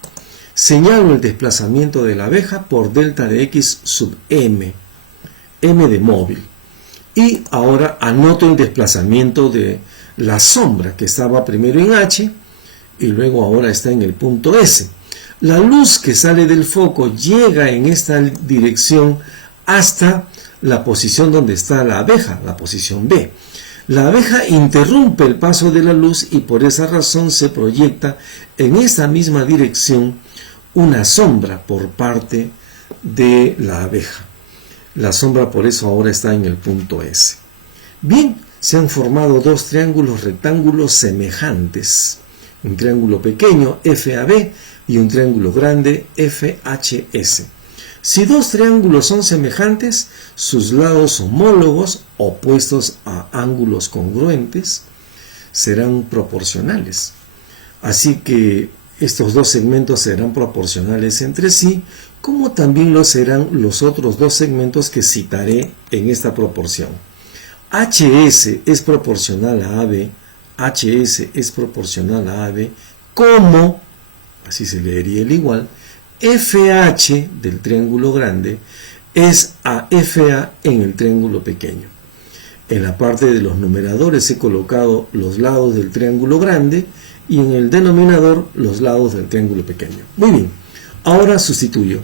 Señalo el desplazamiento de la abeja por delta de X sub M, M de móvil. Y ahora anoto el desplazamiento de la sombra, que estaba primero en H, y luego ahora está en el punto S. La luz que sale del foco llega en esta dirección hasta la posición donde está la abeja, la posición B. La abeja interrumpe el paso de la luz y por esa razón se proyecta en esa misma dirección una sombra por parte de la abeja. La sombra por eso ahora está en el punto S. Bien, se han formado dos triángulos rectángulos semejantes. Un triángulo pequeño, FAB, y un triángulo grande, FHS. Si dos triángulos son semejantes, sus lados homólogos, opuestos a ángulos congruentes, serán proporcionales. Así que estos dos segmentos serán proporcionales entre sí, como también lo serán los otros dos segmentos que citaré en esta proporción. HS es proporcional a AB, HS es proporcional a AB, como, así se leería el igual, FH del triángulo grande es a FA en el triángulo pequeño. En la parte de los numeradores he colocado los lados del triángulo grande y en el denominador los lados del triángulo pequeño. Muy bien, ahora sustituyo.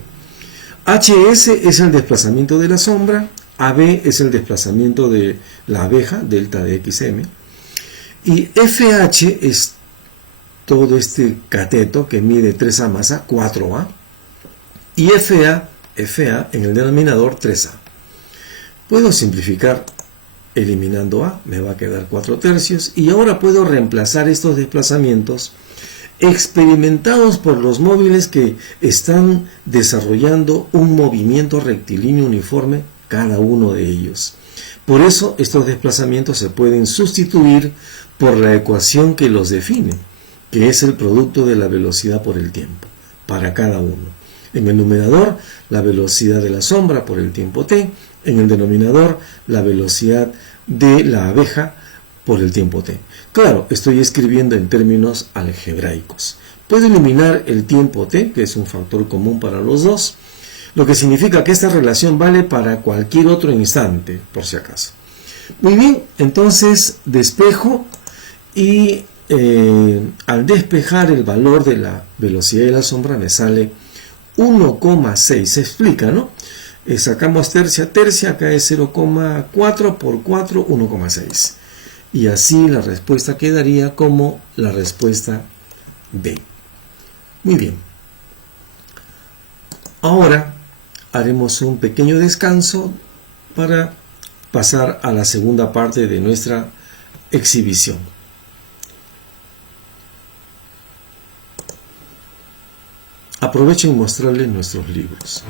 HS es el desplazamiento de la sombra, AB es el desplazamiento de la abeja, delta de XM, y FH es todo este cateto que mide 3A más A, 4A, y FA en el denominador 3A. Puedo simplificar eliminando A, me va a quedar 4/3, y ahora puedo reemplazar estos desplazamientos experimentados por los móviles que están desarrollando un movimiento rectilíneo uniforme cada uno de ellos. Por eso estos desplazamientos se pueden sustituir por la ecuación que los define, que es el producto de la velocidad por el tiempo, para cada uno. En el numerador, la velocidad de la sombra por el tiempo t, en el denominador, la velocidad de la abeja por el tiempo t. Claro, estoy escribiendo en términos algebraicos. Puedo eliminar el tiempo t, que es un factor común para los dos, lo que significa que esta relación vale para cualquier otro instante, por si acaso. Muy bien, entonces despejo y al despejar el valor de la velocidad de la sombra me sale 1,6. Se explica, ¿no? Sacamos tercia, tercia, acá es 0,4 por 4, 1,6. Y así la respuesta quedaría como la respuesta B. Muy bien. Ahora haremos un pequeño descanso para pasar a la segunda parte de nuestra exhibición. Aprovecho en mostrarles nuestros libros.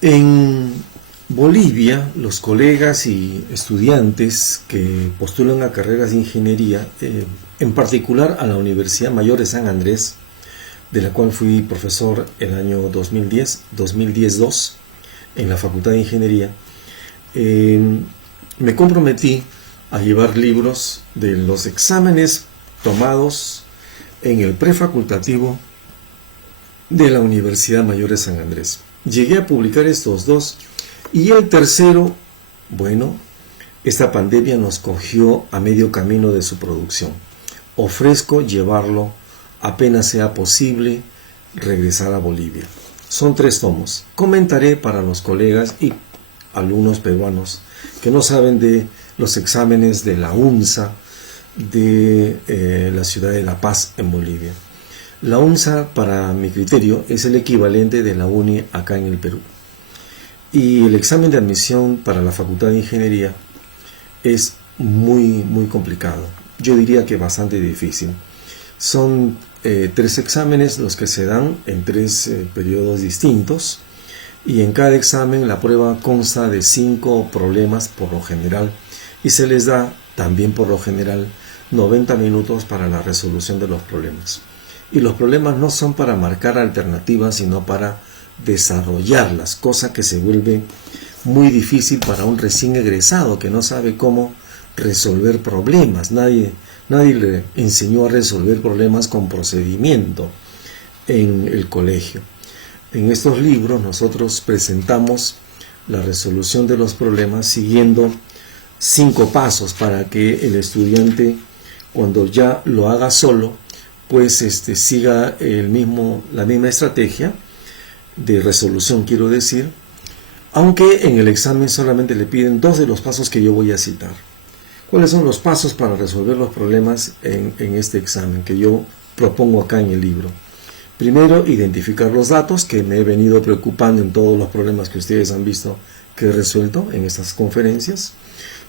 En Bolivia, los colegas y estudiantes que postulan a carreras de ingeniería, en particular a la Universidad Mayor de San Andrés, de la cual fui profesor el año 2010-2 en la Facultad de Ingeniería, me comprometí a llevar libros de los exámenes tomados en el prefacultativo de la Universidad Mayor de San Andrés. Llegué a publicar estos dos y el tercero, bueno, esta pandemia nos cogió a medio camino de su producción. Ofrezco llevarlo apenas sea posible regresar a Bolivia. Son 3 tomos. Comentaré para los colegas y alumnos peruanos que no saben de los exámenes de la UNSA de la ciudad de La Paz en Bolivia. La UNSA, para mi criterio, es el equivalente de la UNI acá en el Perú. Y el examen de admisión para la Facultad de Ingeniería es muy complicado. Yo diría que bastante difícil. Son 3 exámenes los que se dan en 3 periodos distintos y en cada examen la prueba consta de 5 problemas por lo general y se les da también por lo general 90 minutos para la resolución de los problemas. Y los problemas no son para marcar alternativas, sino para desarrollarlas, cosa que se vuelve muy difícil para un recién egresado que no sabe cómo resolver problemas. Nadie le enseñó a resolver problemas con procedimiento en el colegio. En estos libros nosotros presentamos la resolución de los problemas siguiendo 5 pasos para que el estudiante, cuando ya lo haga solo, pues siga la misma estrategia de resolución, quiero decir, aunque en el examen solamente le piden 2 de los pasos que yo voy a citar. ¿Cuáles son los pasos para resolver los problemas en este examen que yo propongo acá en el libro? Primero, identificar los datos, que me he venido preocupando en todos los problemas que ustedes han visto que he resuelto en estas conferencias.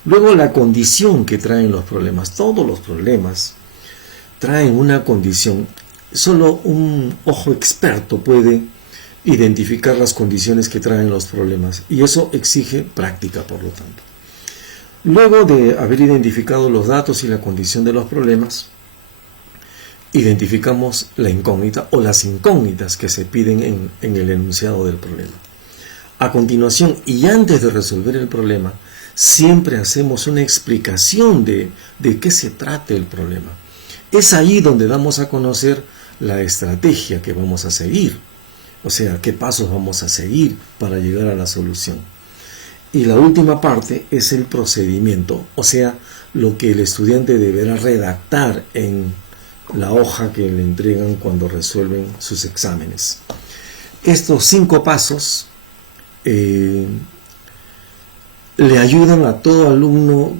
Luego, la condición que traen los problemas. Todos los problemas traen una condición. Solo un ojo experto puede identificar las condiciones que traen los problemas, y eso exige práctica, por lo tanto. Luego de haber identificado los datos y la condición de los problemas, identificamos la incógnita o las incógnitas que se piden en el enunciado del problema. A continuación, y antes de resolver el problema, siempre hacemos una explicación de qué se trata el problema. Es ahí donde damos a conocer la estrategia que vamos a seguir, o sea, qué pasos vamos a seguir para llegar a la solución. Y la última parte es el procedimiento, o sea, lo que el estudiante deberá redactar en la hoja que le entregan cuando resuelven sus exámenes. Estos 5 pasos le ayudan a todo alumno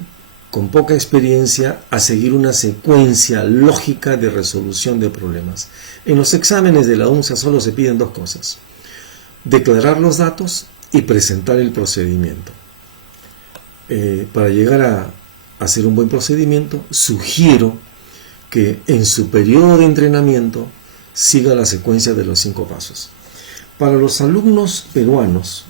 con poca experiencia a seguir una secuencia lógica de resolución de problemas. En los exámenes de la UNSA solo se piden 2 cosas: declarar los datos y presentar el procedimiento. Para llegar a hacer un buen procedimiento, sugiero que en su periodo de entrenamiento siga la secuencia de los 5 pasos. Para los alumnos peruanos,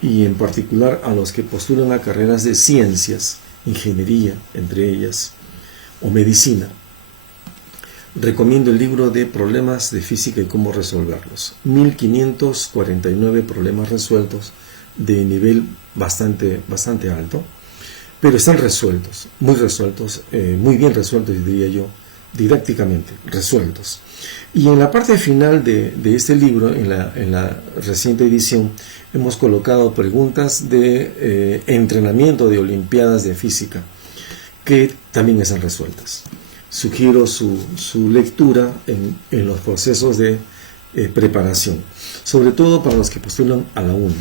y en particular a los que postulan a carreras de ciencias, ingeniería, entre ellas, o medicina, recomiendo el libro de Problemas de Física y cómo resolverlos. 1549 problemas resueltos de nivel bastante alto, pero están resueltos, muy bien resueltos, diría yo, didácticamente resueltos. Y en la parte final de este libro, en la reciente edición, hemos colocado preguntas de entrenamiento de olimpiadas de física que también están resueltas. Sugiero su lectura en los procesos de preparación, sobre todo para los que postulan a la UNI.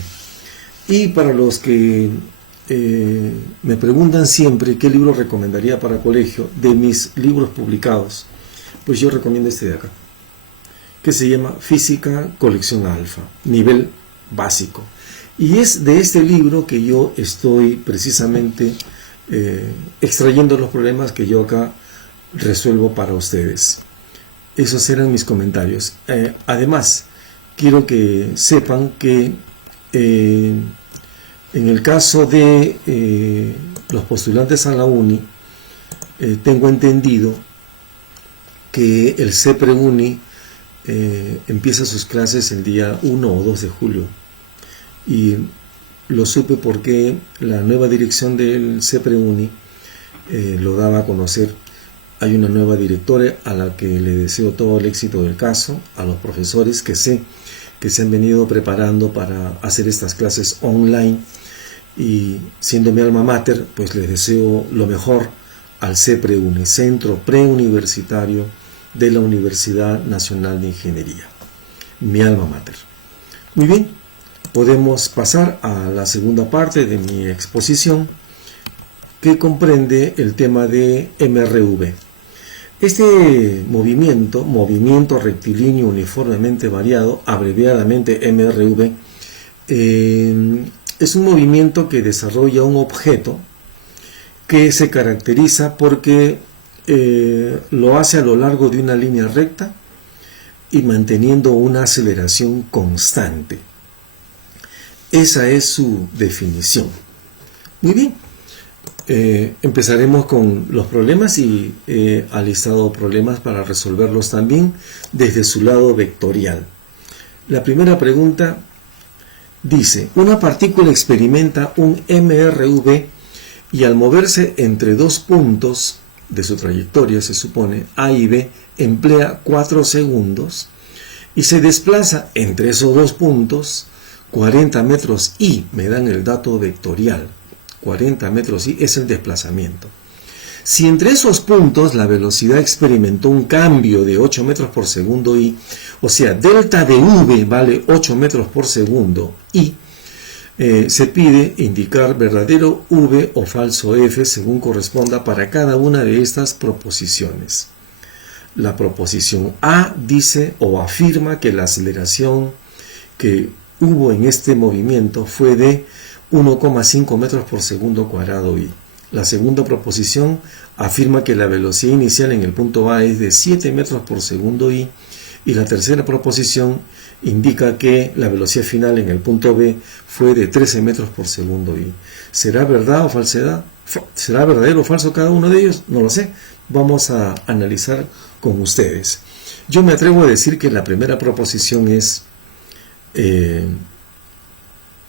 Y para los que me preguntan siempre qué libro recomendaría para colegio de mis libros publicados, pues yo recomiendo este de acá, que se llama Física Colección Alfa, nivel básico. Y es de este libro que yo estoy precisamente extrayendo los problemas que yo acá resuelvo para ustedes. Esos eran mis comentarios. Además, quiero que sepan que en el caso de los postulantes a la UNI, tengo entendido que el CEPRE-UNI empieza sus clases el día 1 o 2 de julio. Y lo supe porque la nueva dirección del CEPRE-UNI lo daba a conocer. Hay una nueva directora a la que le deseo todo el éxito del caso, a los profesores que sé que se han venido preparando para hacer estas clases online, y siendo mi alma mater, pues les deseo lo mejor al CEPRE-UNI, Centro Preuniversitario de la Universidad Nacional de Ingeniería, mi alma mater. Muy bien, podemos pasar a la segunda parte de mi exposición, que comprende el tema de MRV. Este movimiento rectilíneo uniformemente variado, abreviadamente MRV, es un movimiento que desarrolla un objeto que se caracteriza porque lo hace a lo largo de una línea recta y manteniendo una aceleración constante. Esa es su definición. Muy bien. Empezaremos con los problemas y he alistado problemas para resolverlos también desde su lado vectorial. La primera pregunta dice: una partícula experimenta un MRV y al moverse entre dos puntos de su trayectoria, se supone, A y B, emplea 4 segundos y se desplaza entre esos dos puntos 40 metros y, me dan el dato vectorial, 40 metros y es el desplazamiento. Si entre esos puntos la velocidad experimentó un cambio de 8 metros por segundo y, o sea, delta de v vale 8 metros por segundo y, se pide indicar verdadero v o falso f según corresponda para cada una de estas proposiciones. La proposición A dice o afirma que la aceleración que hubo en este movimiento fue de 1,5 metros por segundo cuadrado y. La segunda proposición afirma que la velocidad inicial en el punto A es de 7 metros por segundo y la tercera proposición indica que la velocidad final en el punto B fue de 13 metros por segundo y. ¿Será verdad o falsedad? ¿Será verdadero o falso cada uno de ellos? No lo sé. Vamos a analizar con ustedes. Yo me atrevo a decir que la primera proposición es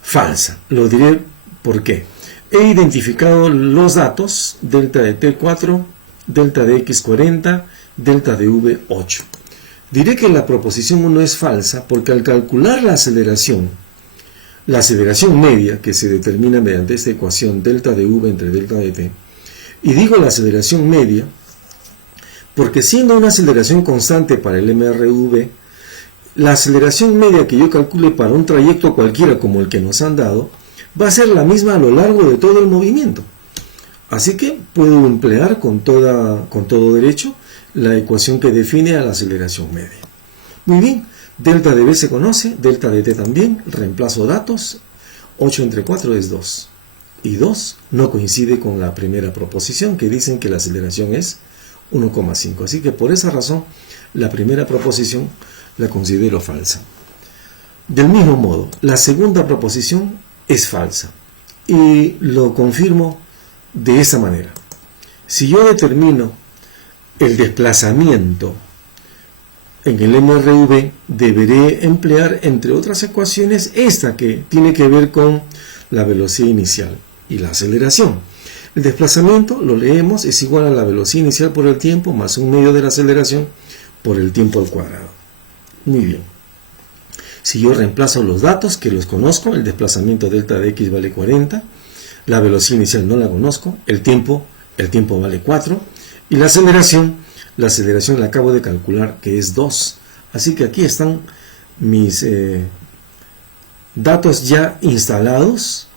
falsa. Lo diré por qué. He identificado los datos, delta de T4, delta de X40, delta de V8. Diré que la proposición 1 es falsa porque al calcular la aceleración media que se determina mediante esta ecuación delta de V entre delta de T, y digo la aceleración media porque siendo una aceleración constante para el MRV, la aceleración media que yo calcule para un trayecto cualquiera como el que nos han dado, va a ser la misma a lo largo de todo el movimiento. Así que puedo emplear con todo derecho la ecuación que define a la aceleración media. Muy bien, delta de V se conoce, delta de T también, reemplazo datos, 8 entre 4 es 2. Y 2 no coincide con la primera proposición que dicen que la aceleración es 1,5. Así que por esa razón la primera proposición la considero falsa. Del mismo modo, la segunda proposición es falsa y lo confirmo de esa manera. Si yo determino el desplazamiento en el MRV, deberé emplear entre otras ecuaciones esta que tiene que ver con la velocidad inicial y la aceleración. El desplazamiento, lo leemos, es igual a la velocidad inicial por el tiempo más un medio de la aceleración por el tiempo al cuadrado. Muy bien. Si yo reemplazo los datos, que los conozco, el desplazamiento delta de x vale 40, la velocidad inicial no la conozco, el tiempo vale 4, y la aceleración la acabo de calcular, que es 2. Así que aquí están mis datos ya instalados,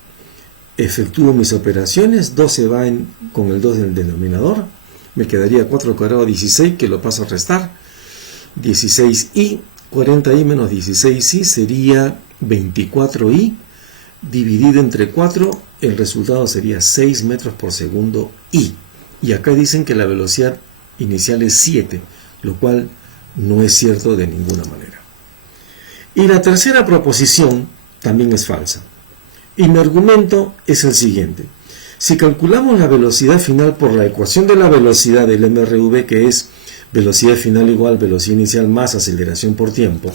efectúo mis operaciones, 2 se va con el 2 en el denominador, me quedaría 4 al cuadrado 16, que lo paso a restar, 16i, 40i menos 16i sería 24i, dividido entre 4, el resultado sería 6 metros por segundo i. Y acá dicen que la velocidad inicial es 7, lo cual no es cierto de ninguna manera. Y la tercera proposición también es falsa. Y mi argumento es el siguiente. Si calculamos la velocidad final por la ecuación de la velocidad del MRV, que es velocidad final igual velocidad inicial más aceleración por tiempo,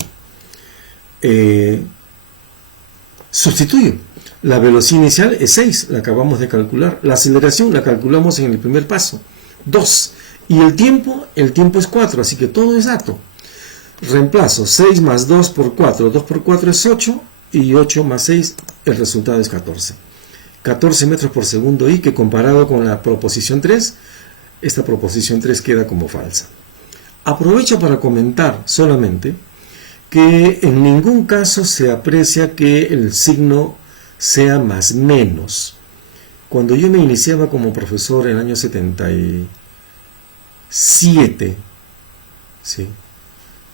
sustituyo. La velocidad inicial es 6, la acabamos de calcular. La aceleración la calculamos en el primer paso, 2. Y el tiempo es 4, así que todo es dato. Reemplazo 6 más 2 por 4, 2 por 4 es 8, y 8 más 6, el resultado es 14. 14 metros por segundo i, que comparado con la proposición 3, esta proposición 3 queda como falsa. Aprovecho para comentar solamente que en ningún caso se aprecia que el signo sea más menos. Cuando yo me iniciaba como profesor en el año 77, ¿sí?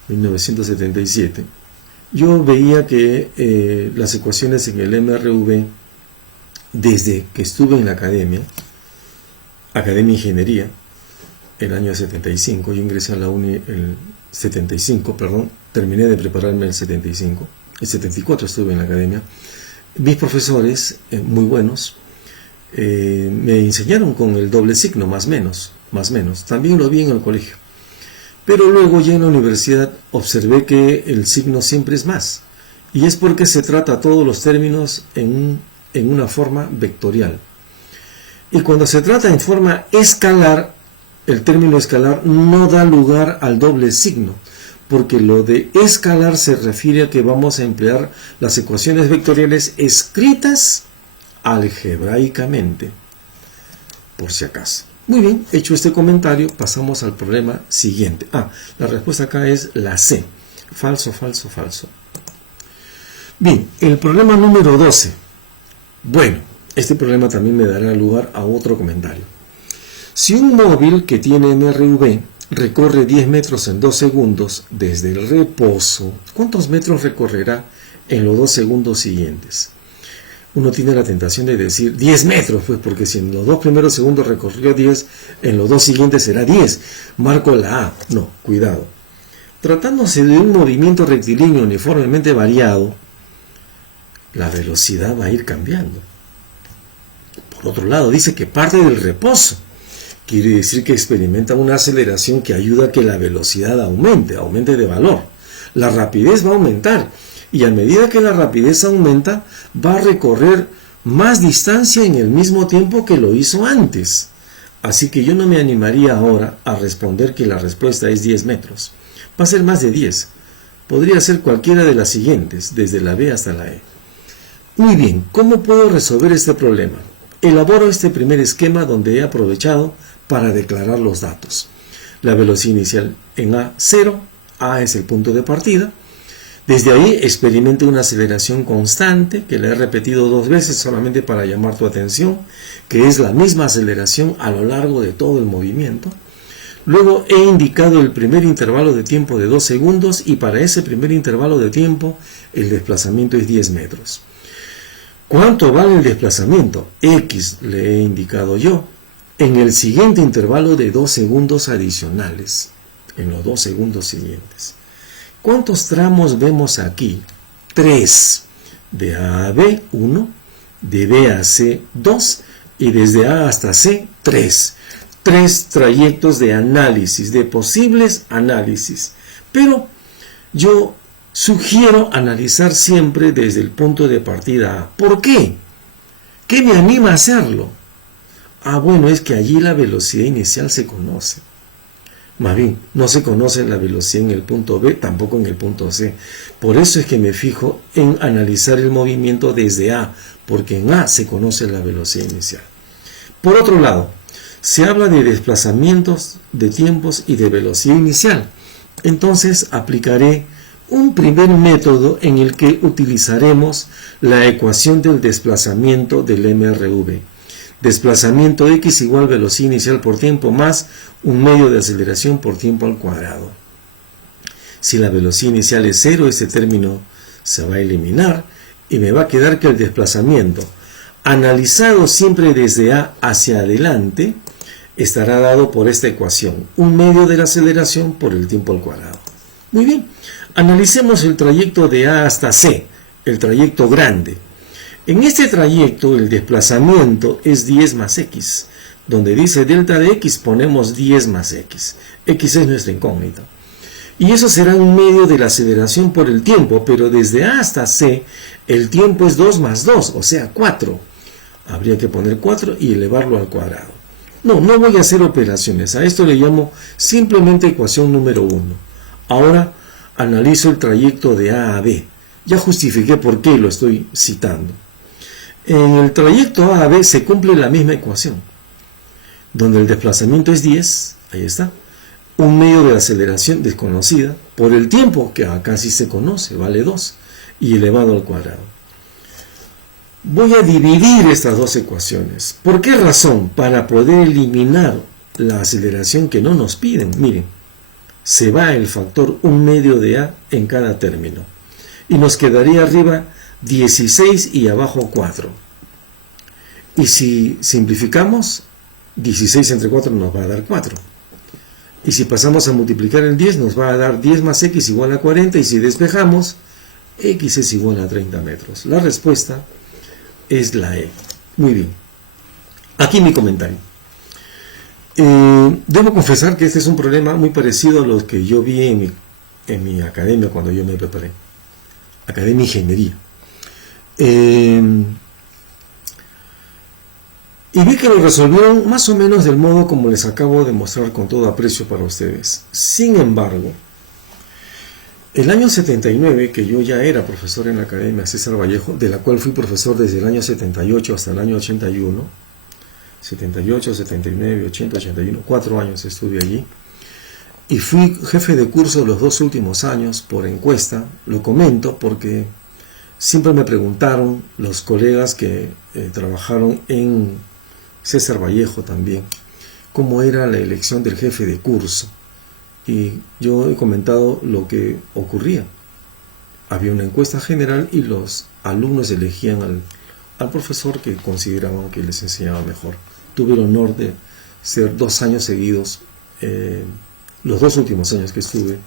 1977, yo veía que las ecuaciones en el MRV, desde que estuve en la Academia Ingeniería, el año 75, yo ingresé a la uni el 75, perdón, terminé de prepararme el 75, el 74 estuve en la academia, mis profesores, muy buenos, me enseñaron con el doble signo, más menos. También lo vi en el colegio. Pero luego ya en la universidad observé que el signo siempre es más. Y es porque se trata todos los términos en una forma vectorial. Y cuando se trata en forma escalar, el término escalar no da lugar al doble signo, porque lo de escalar se refiere a que vamos a emplear las ecuaciones vectoriales escritas algebraicamente, por si acaso. Muy bien, hecho este comentario, pasamos al problema siguiente. La respuesta acá es la C. Falso. Bien, el problema número 12. Bueno, este problema también me dará lugar a otro comentario. Si un móvil que tiene MRV recorre 10 metros en 2 segundos desde el reposo, ¿cuántos metros recorrerá en los 2 segundos siguientes? Uno tiene la tentación de decir 10 metros, pues, porque si en los 2 primeros segundos recorrió 10, en los 2 siguientes será 10. Marco la A. No, cuidado. Tratándose de un movimiento rectilíneo uniformemente variado, la velocidad va a ir cambiando. Por otro lado, dice que parte del reposo. Quiere decir que experimenta una aceleración que ayuda a que la velocidad aumente de valor. La rapidez va a aumentar. Y a medida que la rapidez aumenta, va a recorrer más distancia en el mismo tiempo que lo hizo antes. Así que yo no me animaría ahora a responder que la respuesta es 10 metros. Va a ser más de 10. Podría ser cualquiera de las siguientes, desde la B hasta la E. Muy bien, ¿cómo puedo resolver este problema? Elaboro este primer esquema donde he aprovechado para declarar los datos. La velocidad inicial en A, 0. A es el punto de partida. Desde ahí experimento una aceleración constante, que la he repetido 2 veces solamente para llamar tu atención, que es la misma aceleración a lo largo de todo el movimiento. Luego he indicado el primer intervalo de tiempo de 2 segundos y para ese primer intervalo de tiempo el desplazamiento es 10 metros. ¿Cuánto vale el desplazamiento? X le he indicado yo en el siguiente intervalo de 2 segundos adicionales, en los 2 segundos siguientes. ¿Cuántos tramos vemos aquí? 3. De A a B, 1. De B a C, 2. Y desde A hasta C, 3. 3 trayectos de análisis, de posibles análisis. Pero yo sugiero analizar siempre desde el punto de partida A. ¿Por qué? ¿Qué me anima a hacerlo? Bueno, es que allí la velocidad inicial se conoce. Más bien, no se conoce la velocidad en el punto B, tampoco en el punto C. Por eso es que me fijo en analizar el movimiento desde A, porque en A se conoce la velocidad inicial. Por otro lado, se habla de desplazamientos, de tiempos y de velocidad inicial. Entonces aplicaré un primer método en el que utilizaremos la ecuación del desplazamiento del MRV. Desplazamiento X igual velocidad inicial por tiempo más un medio de aceleración por tiempo al cuadrado. Si la velocidad inicial es 0, este término se va a eliminar y me va a quedar que el desplazamiento, analizado siempre desde A hacia adelante, estará dado por esta ecuación, un medio de la aceleración por el tiempo al cuadrado. Muy bien, analicemos el trayecto de A hasta C, el trayecto grande. En este trayecto el desplazamiento es 10 más x. Donde dice delta de x ponemos 10 más x. X es nuestra incógnita. Y eso será un medio de la aceleración por el tiempo, pero desde A hasta C el tiempo es 2 más 2, o sea 4. Habría que poner 4 y elevarlo al cuadrado. No voy a hacer operaciones. A esto le llamo simplemente ecuación número 1. Ahora analizo el trayecto de A a B. Ya justifiqué por qué lo estoy citando. En el trayecto A a B se cumple la misma ecuación, donde el desplazamiento es 10, ahí está, un medio de aceleración desconocida, por el tiempo, que acá sí se conoce, vale 2, y elevado al cuadrado. Voy a dividir estas dos ecuaciones. ¿Por qué razón? Para poder eliminar la aceleración que no nos piden. Miren, se va el factor un medio de A en cada término, y nos quedaría arriba 16 y abajo 4. Y si simplificamos, 16 entre 4 nos va a dar 4. Y si pasamos a multiplicar el 10, nos va a dar 10 más x igual a 40. Y si despejamos, x es igual a 30 metros. La respuesta es la E. Muy bien. Aquí mi comentario. Debo confesar que este es un problema muy parecido a los que yo vi en mi academia cuando yo me preparé. Academia Ingeniería. Y vi que lo resolvieron más o menos del modo como les acabo de mostrar con todo aprecio para ustedes. Sin embargo, el año 79, que yo ya era profesor en la Academia César Vallejo, de la cual fui profesor desde el año 78 hasta el año 81, 78, 79, 80, 81, 4 años estuve allí, y fui jefe de curso los 2 últimos años por encuesta. Lo comento porque siempre me preguntaron los colegas que trabajaron en César Vallejo también, cómo era la elección del jefe de curso. Y yo he comentado lo que ocurría. Había una encuesta general y los alumnos elegían al profesor que consideraban que les enseñaba mejor. Tuve el honor de ser 2 años seguidos, los 2 últimos años que estuve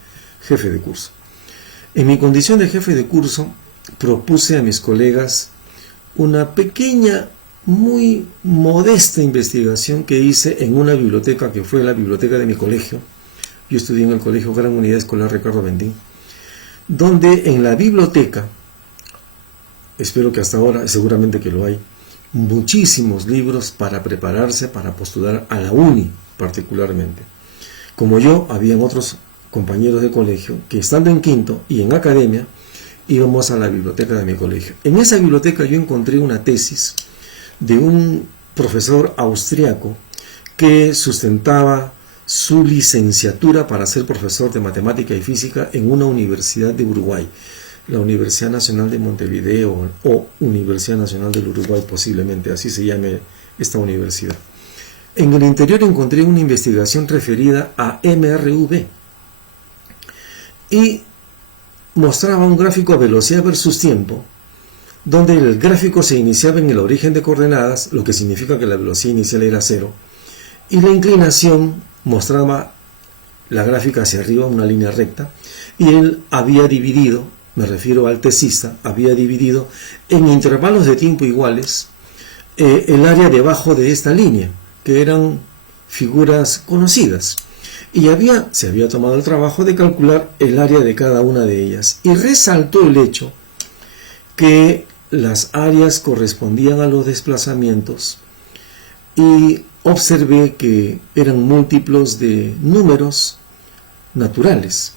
jefe de curso. En mi condición de jefe de curso, propuse a mis colegas una pequeña, muy modesta investigación que hice en una biblioteca que fue la biblioteca de mi colegio. Yo estudié en el colegio Gran Unidad Escolar Ricardo Bendín, donde en la biblioteca, espero que hasta ahora, seguramente que lo hay, muchísimos libros para prepararse para postular a la uni particularmente. Como yo, habían otros compañeros de colegio que estando en quinto y en academia, íbamos a la biblioteca de mi colegio. En esa biblioteca yo encontré una tesis de un profesor austriaco que sustentaba su licenciatura para ser profesor de matemática y física en una universidad de Uruguay, la Universidad Nacional de Montevideo o Universidad Nacional del Uruguay, posiblemente así se llame esta universidad. En el interior encontré una investigación referida a MRV y mostraba un gráfico a velocidad versus tiempo, donde el gráfico se iniciaba en el origen de coordenadas, lo que significa que la velocidad inicial era 0, y la inclinación mostraba la gráfica hacia arriba, una línea recta, y él había dividido, me refiero al tesista, había dividido en intervalos de tiempo iguales el área debajo de esta línea, que eran figuras conocidas, y se había tomado el trabajo de calcular el área de cada una de ellas, y resaltó el hecho que las áreas correspondían a los desplazamientos, y observé que eran múltiplos de números naturales,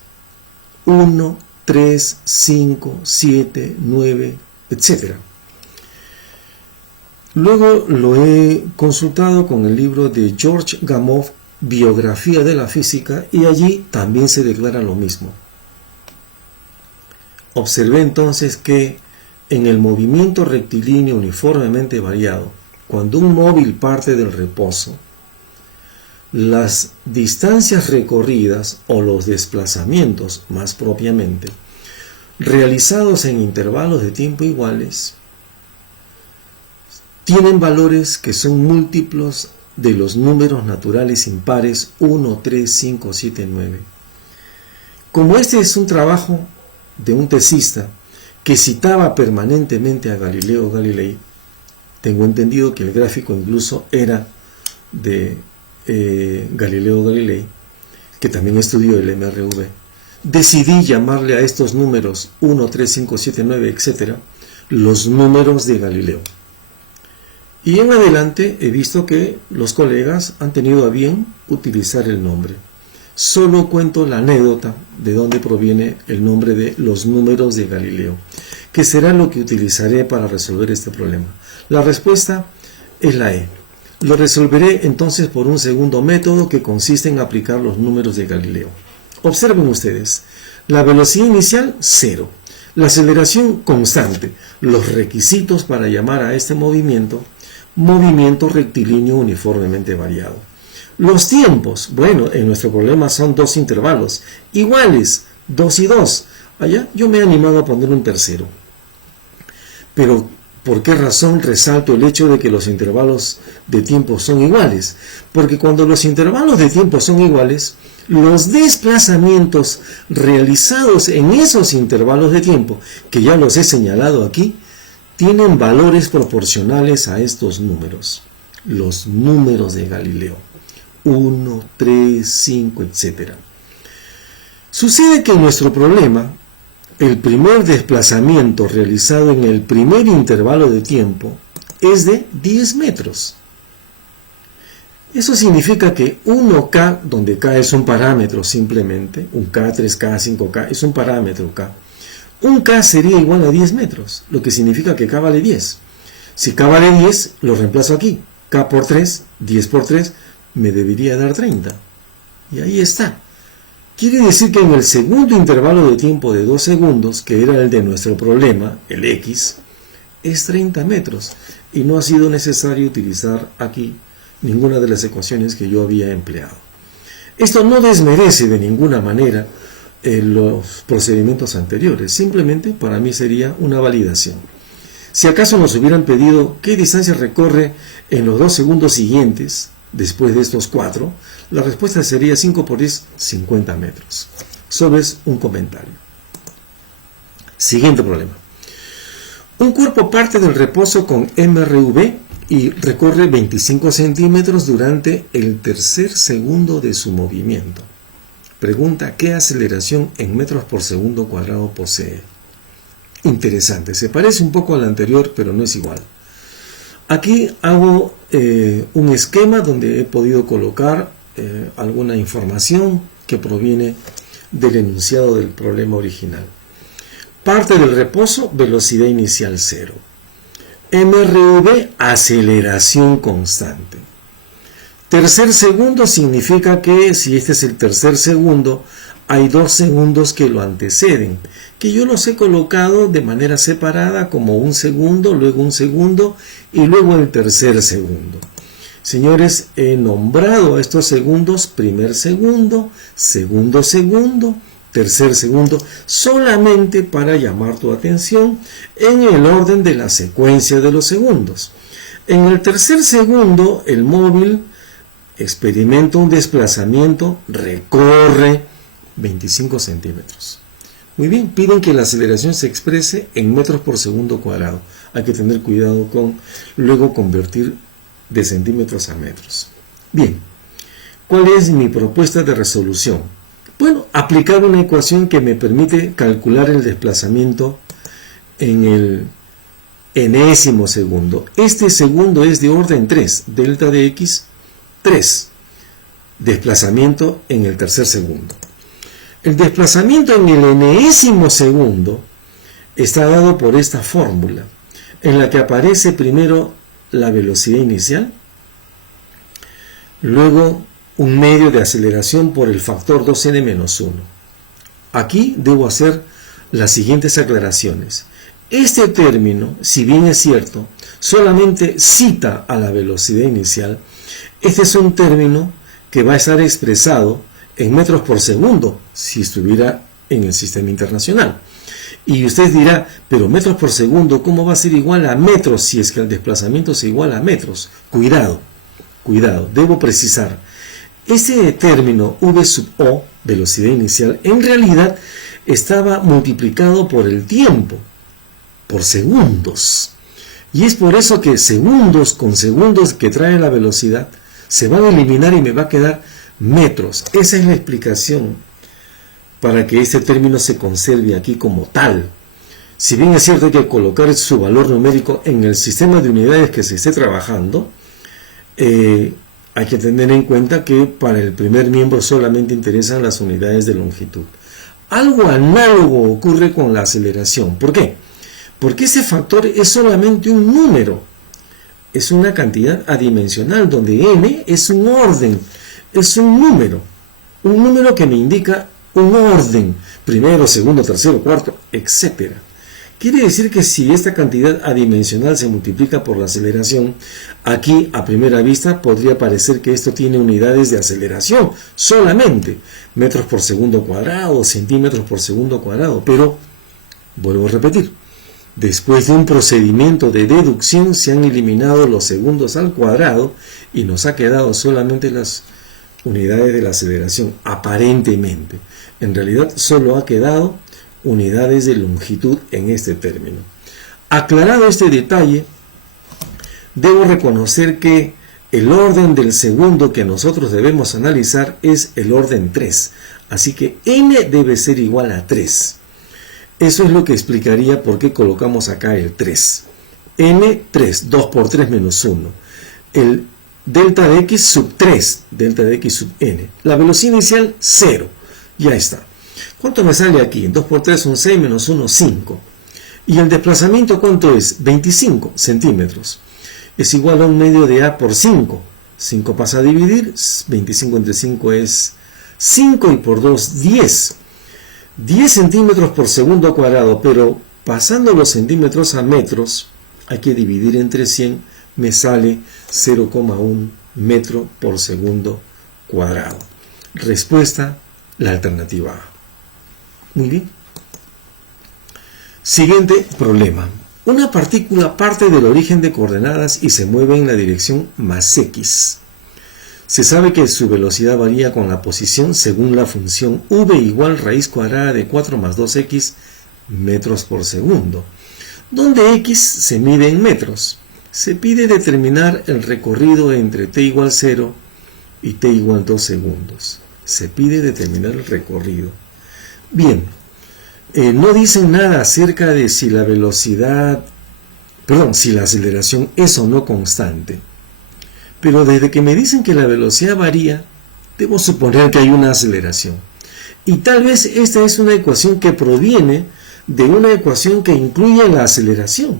1, 3, 5, 7, 9, etc. Luego lo he consultado con el libro de George Gamow, Biografía de la Física, y allí también se declara lo mismo. Observé entonces que en el movimiento rectilíneo uniformemente variado, cuando un móvil parte del reposo, las distancias recorridas o los desplazamientos, más propiamente, realizados en intervalos de tiempo iguales, tienen valores que son múltiplos de los números naturales impares 1, 3, 5, 7, 9. Como este es un trabajo de un tesista que citaba permanentemente a Galileo Galilei, tengo entendido que el gráfico incluso era de Galileo Galilei, que también estudió el MRV, decidí llamarle a estos números 1, 3, 5, 7, 9, etc., los números de Galileo. Y en adelante he visto que los colegas han tenido a bien utilizar el nombre. Solo cuento la anécdota de dónde proviene el nombre de los números de Galileo, que será lo que utilizaré para resolver este problema. La respuesta es la E. Lo resolveré entonces por un segundo método que consiste en aplicar los números de Galileo. Observen ustedes, la velocidad inicial 0, la aceleración constante, los requisitos para llamar a este movimiento rectilíneo uniformemente variado. Los tiempos, bueno, en nuestro problema son 2 intervalos, iguales, 2 y 2. Allá yo me he animado a poner un tercero. Pero, ¿por qué razón resalto el hecho de que los intervalos de tiempo son iguales? Porque cuando los intervalos de tiempo son iguales, los desplazamientos realizados en esos intervalos de tiempo, que ya los he señalado aquí, tienen valores proporcionales a estos números, los números de Galileo, 1, 3, 5, etc. Sucede que en nuestro problema, el primer desplazamiento realizado en el primer intervalo de tiempo es de 10 metros. Eso significa que 1K, donde K es un parámetro simplemente, un K, 3K, 5K, es un parámetro K. Un K sería igual a 10 metros, lo que significa que K vale 10. Si K vale 10, lo reemplazo aquí. K por 3, 10 por 3, me debería dar 30. Y ahí está. Quiere decir que en el segundo intervalo de tiempo de 2 segundos, que era el de nuestro problema, el X, es 30 metros. Y no ha sido necesario utilizar aquí ninguna de las ecuaciones que yo había empleado. Esto no desmerece de ninguna manera los procedimientos anteriores, simplemente para mí sería una validación. Si acaso nos hubieran pedido qué distancia recorre en los 2 segundos siguientes, después de estos 4, la respuesta sería 5 por 10, 50 metros. Solo es un comentario. Siguiente problema. Un cuerpo parte del reposo con MRV y recorre 25 centímetros durante el tercer segundo de su movimiento. Pregunta, ¿qué aceleración en metros por segundo cuadrado posee? Interesante, se parece un poco al anterior, pero no es igual. Aquí hago un esquema donde he podido colocar alguna información que proviene del enunciado del problema original. Parte del reposo, velocidad inicial 0. MRV, aceleración constante. Tercer segundo significa que si este es el tercer segundo, hay 2 segundos que lo anteceden, que yo los he colocado de manera separada como 1 segundo, luego 1 segundo y luego el tercer segundo. Señores, he nombrado a estos segundos primer segundo, segundo segundo, tercer segundo, solamente para llamar tu atención en el orden de la secuencia de los segundos. En el tercer segundo, el móvil experimenta un desplazamiento, recorre 25 centímetros. Muy bien, piden que la aceleración se exprese en metros por segundo cuadrado. Hay que tener cuidado con luego convertir de centímetros a metros. Bien, ¿cuál es mi propuesta de resolución? Bueno, aplicar una ecuación que me permite calcular el desplazamiento en el enésimo segundo. Este segundo es de orden 3, delta de x 3, desplazamiento en el tercer segundo. El desplazamiento en el enésimo segundo está dado por esta fórmula, en la que aparece primero la velocidad inicial, luego un medio de aceleración por el factor 2n-1. Aquí debo hacer las siguientes aclaraciones. Este término, si bien es cierto, solamente cita a la velocidad inicial. Este es un término que va a estar expresado en metros por segundo si estuviera en el sistema internacional. Y usted dirá, pero metros por segundo, ¿cómo va a ser igual a metros si es que el desplazamiento es igual a metros? Cuidado, debo precisar. Este término V sub O, velocidad inicial, en realidad estaba multiplicado por el tiempo, por segundos. Y es por eso que segundos con segundos que trae la velocidad se van a eliminar y me va a quedar metros. Esa es la explicación para que este término se conserve aquí como tal. Si bien es cierto que hay que colocar su valor numérico en el sistema de unidades que se esté trabajando, hay que tener en cuenta que para el primer miembro solamente interesan las unidades de longitud. Algo análogo ocurre con la aceleración. ¿Por qué? Porque ese factor es solamente un número. Es una cantidad adimensional donde n es un orden, es un número que me indica un orden, primero, segundo, tercero, cuarto, etc. Quiere decir que si esta cantidad adimensional se multiplica por la aceleración, aquí a primera vista podría parecer que esto tiene unidades de aceleración solamente, metros por segundo cuadrado, centímetros por segundo cuadrado, pero vuelvo a repetir. Después de un procedimiento de deducción se han eliminado los segundos al cuadrado y nos ha quedado solamente las unidades de la aceleración, aparentemente. En realidad solo ha quedado unidades de longitud en este término. Aclarado este detalle, debo reconocer que el orden del segundo que nosotros debemos analizar es el orden 3. Así que n debe ser igual a 3. Eso es lo que explicaría por qué colocamos acá el 3. n, 3, 2 por 3 menos 1. El delta de x sub 3, delta de x sub n. La velocidad inicial, 0. Ya está. ¿Cuánto me sale aquí? 2 por 3 son 6, menos 1, 5. ¿Y el desplazamiento cuánto es? 25 centímetros. Es igual a un medio de a por 5. 5 pasa a dividir, 25 entre 5 es 5 y por 2, 10. 10 centímetros por segundo cuadrado, pero pasando los centímetros a metros, hay que dividir entre 100, me sale 0,1 metro por segundo cuadrado. Respuesta, la alternativa A. Muy bien. Siguiente problema. Una partícula parte del origen de coordenadas y se mueve en la dirección más x. Se sabe que su velocidad varía con la posición según la función v igual raíz cuadrada de 4 más 2x metros por segundo, donde x se mide en metros. Se pide determinar el recorrido entre t igual 0 y t igual 2 segundos. Se pide determinar el recorrido. Bien, no dicen nada acerca de si la velocidad, si la aceleración es o no constante. Pero desde que me dicen que la velocidad varía, debo suponer que hay una aceleración. Y tal vez esta es una ecuación que proviene de una ecuación que incluye la aceleración.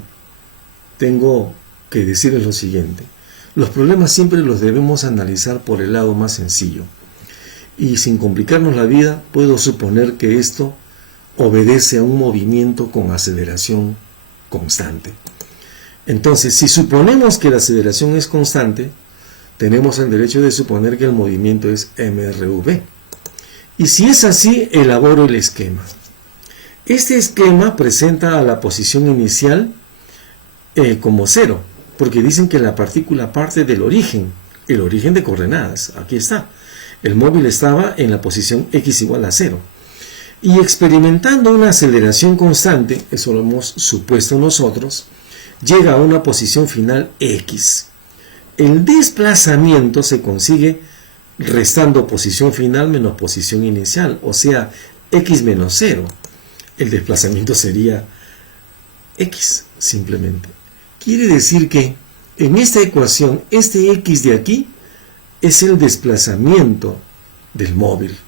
Tengo que decirles lo siguiente. Los problemas siempre los debemos analizar por el lado más sencillo. Y sin complicarnos la vida, puedo suponer que esto obedece a un movimiento con aceleración constante. Entonces, si suponemos que la aceleración es constante, tenemos el derecho de suponer que el movimiento es mRv. Y si es así, elaboro el esquema. Este esquema presenta a la posición inicial como 0, porque dicen que la partícula parte del origen, el origen de coordenadas. Aquí está. El móvil estaba en la posición x igual a 0. Y experimentando una aceleración constante, eso lo hemos supuesto nosotros, llega a una posición final x. El desplazamiento se consigue restando posición final menos posición inicial, o sea, x menos 0. El desplazamiento sería x, simplemente. Quiere decir que en esta ecuación, este x de aquí es el desplazamiento del móvil.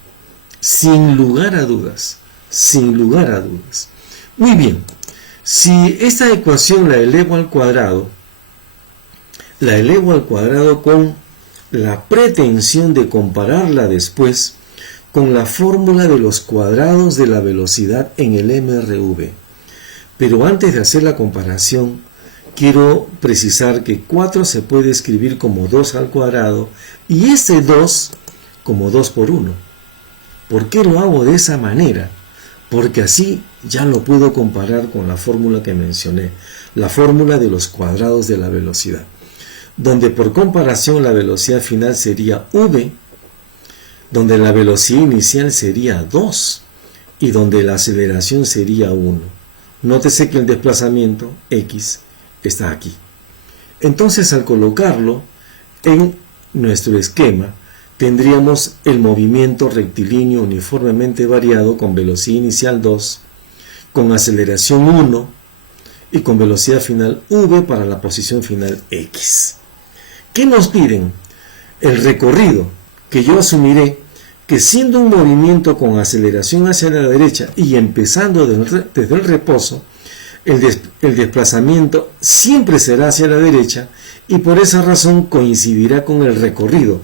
Sin lugar a dudas, sin lugar a dudas. Muy bien, si esta ecuación la elevo al cuadrado con la pretensión de compararla después con la fórmula de los cuadrados de la velocidad en el mRv. Pero antes de hacer la comparación, quiero precisar que 4 se puede escribir como 2 al cuadrado y este 2 como 2 por 1. ¿Por qué lo hago de esa manera? Porque así ya lo puedo comparar con la fórmula que mencioné, la fórmula de los cuadrados de la velocidad, donde por comparación la velocidad final sería v, donde la velocidad inicial sería 2 y donde la aceleración sería 1. Nótese que el desplazamiento x está aquí. Entonces, al colocarlo en nuestro esquema, tendríamos el movimiento rectilíneo uniformemente variado con velocidad inicial 2, con aceleración 1 y con velocidad final v para la posición final x. ¿Qué nos piden? El recorrido, que yo asumiré que siendo un movimiento con aceleración hacia la derecha y empezando desde el reposo, el desplazamiento siempre será hacia la derecha y por esa razón coincidirá con el recorrido,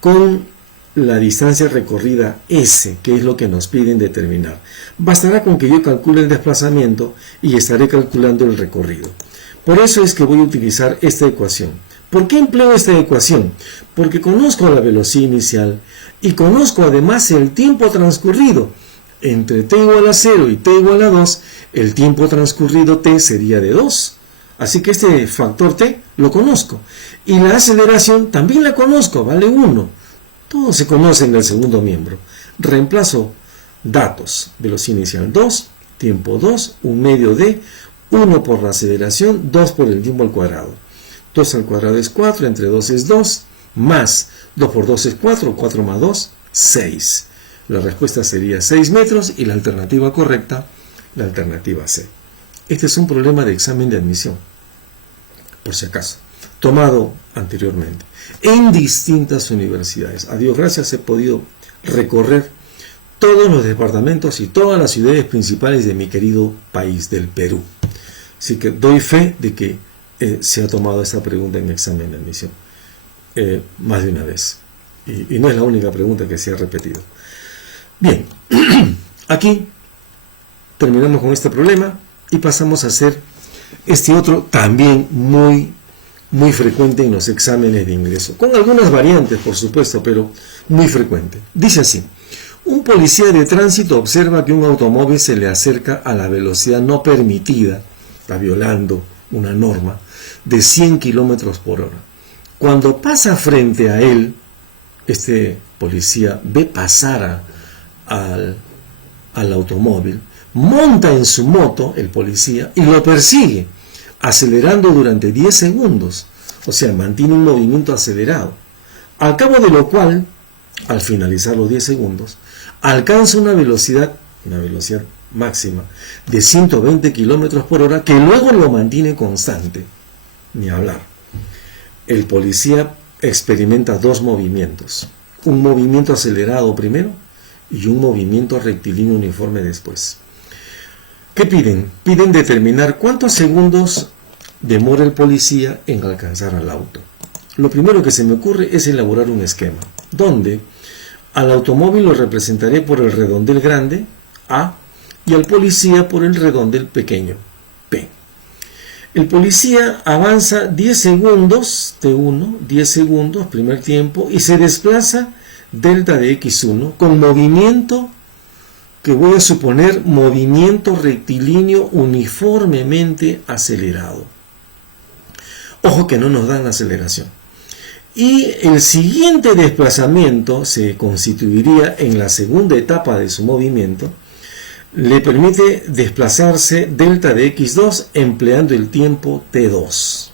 con la distancia recorrida S, que es lo que nos piden determinar. Bastará con que yo calcule el desplazamiento y estaré calculando el recorrido. Por eso es que voy a utilizar esta ecuación. ¿Por qué empleo esta ecuación? Porque conozco la velocidad inicial y conozco además el tiempo transcurrido. Entre t igual a 0 y t igual a 2, el tiempo transcurrido t sería de 2. Así que este factor t lo conozco. Y la aceleración también la conozco, vale 1. Todo se conoce en el segundo miembro. Reemplazo datos. Velocidad inicial 2, tiempo 2, un medio de 1 por la aceleración, 2 por el tiempo al cuadrado. 2 al cuadrado es 4, entre 2 es 2, más 2 por 2 es 4, 4 más 2, 6. La respuesta sería 6 metros y la alternativa correcta, la alternativa C. Este es un problema de examen de admisión, por si acaso, tomado anteriormente, en distintas universidades. A Dios gracias he podido recorrer todos los departamentos y todas las ciudades principales de mi querido país, del Perú. Así que doy fe de que se ha tomado esta pregunta en examen de admisión más de una vez. Y no es la única pregunta que se ha repetido. Bien, aquí terminamos con este problema y pasamos a hacer este otro también muy frecuente en los exámenes de ingreso, con algunas variantes por supuesto, pero muy frecuente. Dice así: un policía de tránsito observa que un automóvil se le acerca a la velocidad no permitida, está violando una norma, de 100 kilómetros por hora. Cuando pasa frente a él, este policía ve pasar al automóvil, monta en su moto el policía y lo persigue, acelerando durante 10 segundos, o sea, mantiene un movimiento acelerado, al cabo de lo cual, al finalizar los 10 segundos, alcanza una velocidad máxima de 120 kilómetros por hora, que luego lo mantiene constante. Ni hablar. El policía experimenta dos movimientos, un movimiento acelerado primero y un movimiento rectilíneo uniforme después. ¿Qué piden? Piden determinar cuántos segundos demora el policía en alcanzar al auto. Lo primero que se me ocurre es elaborar un esquema, donde al automóvil lo representaré por el redondel grande, A, y al policía por el redondel pequeño, P. El policía avanza 10 segundos, T1, 10 segundos, primer tiempo, y se desplaza delta de X1 con movimiento que voy a suponer movimiento rectilíneo uniformemente acelerado. Ojo que no nos dan la aceleración. Y el siguiente desplazamiento se constituiría en la segunda etapa de su movimiento. Le permite desplazarse delta de X2 empleando el tiempo T2.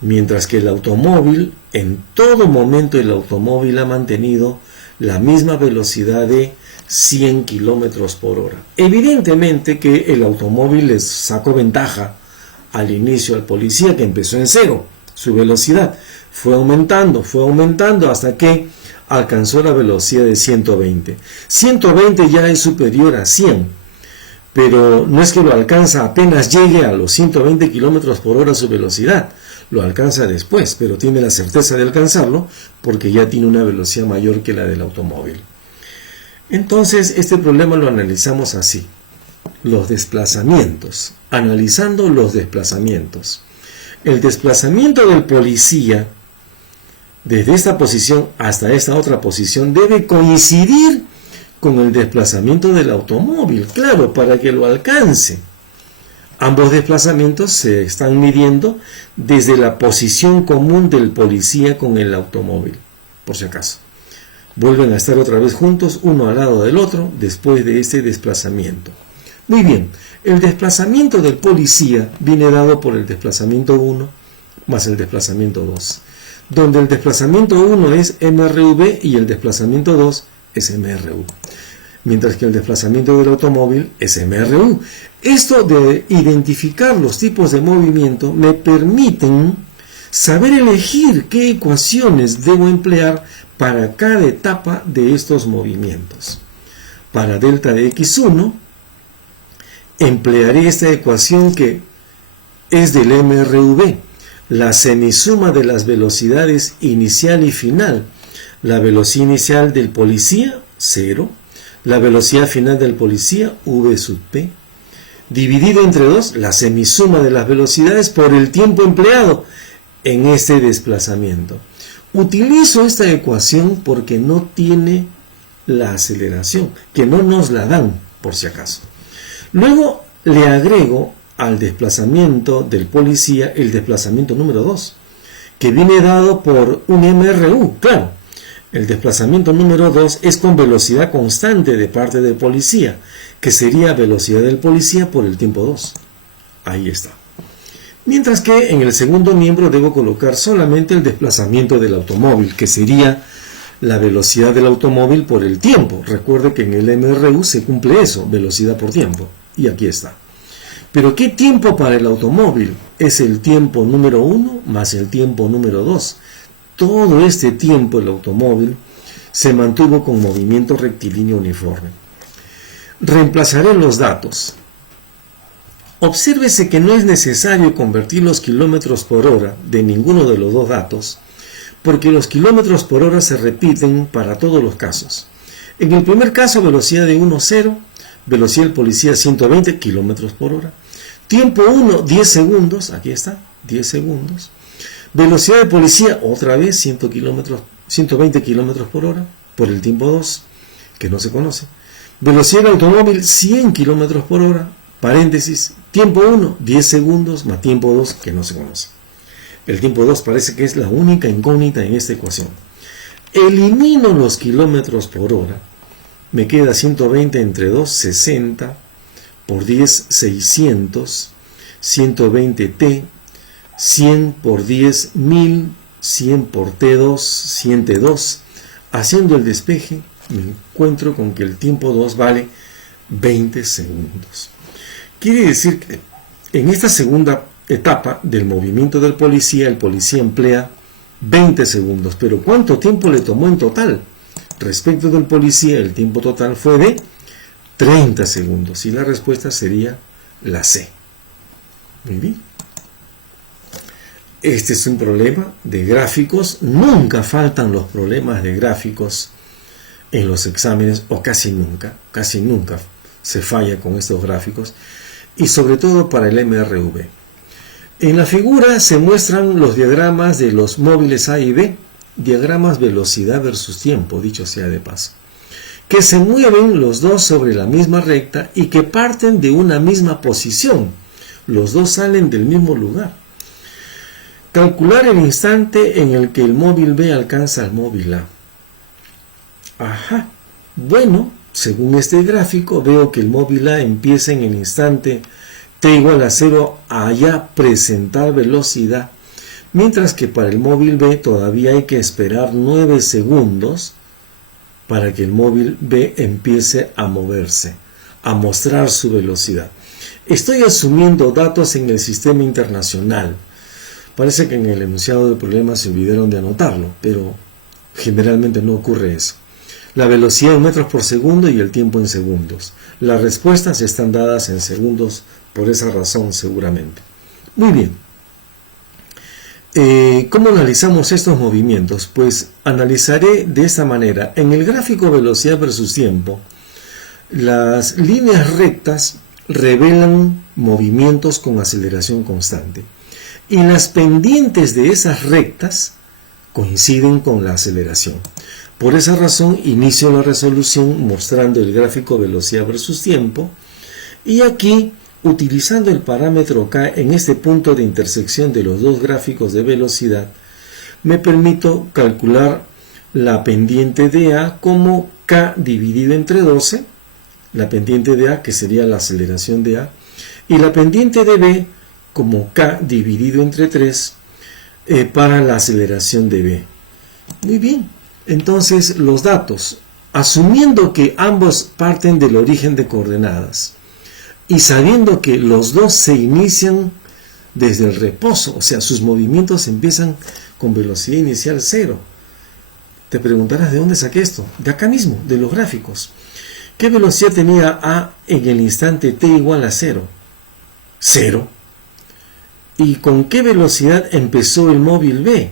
Mientras que el automóvil, en todo momento el automóvil ha mantenido la misma velocidad de 100 kilómetros por hora. Evidentemente que el automóvil les sacó ventaja al inicio al policía, que empezó en cero. Su velocidad fue aumentando hasta que alcanzó la velocidad de 120. 120 ya es superior a 100, pero no es que lo alcanza apenas llegue a los 120 kilómetros por hora su velocidad, lo alcanza después, pero tiene la certeza de alcanzarlo porque ya tiene una velocidad mayor que la del automóvil. Entonces, este problema lo analizamos así: los desplazamientos, analizando los desplazamientos. El desplazamiento del policía desde esta posición hasta esta otra posición debe coincidir con el desplazamiento del automóvil, claro, para que lo alcance. Ambos desplazamientos se están midiendo desde la posición común del policía con el automóvil, por si acaso. Vuelven a estar otra vez juntos, uno al lado del otro, después de este desplazamiento. Muy bien, el desplazamiento del policía viene dado por el desplazamiento 1 más el desplazamiento 2, donde el desplazamiento 1 es MRV y el desplazamiento 2 es MRU, mientras que el desplazamiento del automóvil es MRU. Esto de identificar los tipos de movimiento me permiten saber elegir qué ecuaciones debo emplear para cada etapa de estos movimientos. Para delta de X1 emplearé esta ecuación que es del MRV, la semisuma de las velocidades inicial y final. La velocidad inicial del policía, 0. La velocidad final del policía, V sub P. Dividido entre 2, la semisuma de las velocidades por el tiempo empleado en este desplazamiento. Utilizo esta ecuación porque no tiene la aceleración, que no nos la dan, por si acaso. Luego le agrego al desplazamiento del policía el desplazamiento número 2, que viene dado por un MRU. Claro, el desplazamiento número 2 es con velocidad constante de parte del policía, que sería velocidad del policía por el tiempo 2. Ahí está. Mientras que en el segundo miembro debo colocar solamente el desplazamiento del automóvil, que sería la velocidad del automóvil por el tiempo. Recuerde que en el MRU se cumple eso, velocidad por tiempo. Y aquí está. Pero ¿qué tiempo para el automóvil? Es el tiempo número 1 más el tiempo número 2. Todo este tiempo el automóvil se mantuvo con movimiento rectilíneo uniforme. Reemplazaré los datos. Obsérvese que no es necesario convertir los kilómetros por hora de ninguno de los dos datos, porque los kilómetros por hora se repiten para todos los casos. En el primer caso, velocidad de 1, 0, velocidad del policía 120 kilómetros por hora, tiempo 1, 10 segundos, aquí está, 10 segundos, velocidad del policía otra vez 120 kilómetros por hora, por el tiempo 2, que no se conoce, velocidad del automóvil 100 kilómetros por hora, paréntesis, tiempo 1, 10 segundos, más tiempo 2, que no se conoce. El tiempo 2 parece que es la única incógnita en esta ecuación. Elimino los kilómetros por hora. Me queda 120 entre 2, 60, por 10, 600, 120t, 100 por 10, 1000, 100 por t2, 102. Haciendo el despeje, me encuentro con que el tiempo 2 vale 20 segundos. Quiere decir que en esta segunda etapa del movimiento del policía, el policía emplea 20 segundos. Pero ¿cuánto tiempo le tomó en total? Respecto del policía, el tiempo total fue de 30 segundos. Y la respuesta sería la C. Muy bien. Este es un problema de gráficos. Nunca faltan los problemas de gráficos en los exámenes, o casi nunca se falla con estos gráficos. Y sobre todo para el MRV. En la figura se muestran los diagramas de los móviles A y B, diagramas velocidad versus tiempo, dicho sea de paso, que se mueven los dos sobre la misma recta y que parten de una misma posición. Los dos salen del mismo lugar. Calcular el instante en el que el móvil B alcanza al móvil A. Ajá, bueno, según este gráfico veo que el móvil A empieza en el instante t igual a 0 a ya presentar velocidad, mientras que para el móvil B todavía hay que esperar 9 segundos para que el móvil B empiece a moverse, a mostrar su velocidad. Estoy asumiendo datos en el sistema internacional. Parece que en el enunciado del problema se olvidaron de anotarlo, pero generalmente no ocurre eso. La velocidad en metros por segundo y el tiempo en segundos. Las respuestas están dadas en segundos por esa razón seguramente. Muy bien. ¿Cómo analizamos estos movimientos? Pues analizaré de esta manera. En el gráfico velocidad versus tiempo, las líneas rectas revelan movimientos con aceleración constante. Y las pendientes de esas rectas coinciden con la aceleración. Por esa razón inicio la resolución mostrando el gráfico velocidad versus tiempo y aquí, utilizando el parámetro K en este punto de intersección de los dos gráficos de velocidad, me permito calcular la pendiente de A como K dividido entre 12, la pendiente de A que sería la aceleración de A, y la pendiente de B como K dividido entre 3 para la aceleración de B. Muy bien. Entonces, los datos, asumiendo que ambos parten del origen de coordenadas y sabiendo que los dos se inician desde el reposo, o sea, sus movimientos empiezan con velocidad inicial 0. Te preguntarás, ¿de dónde saqué esto? De acá mismo, de los gráficos. ¿Qué velocidad tenía A en el instante t igual a 0? 0. ¿Y con qué velocidad empezó el móvil B?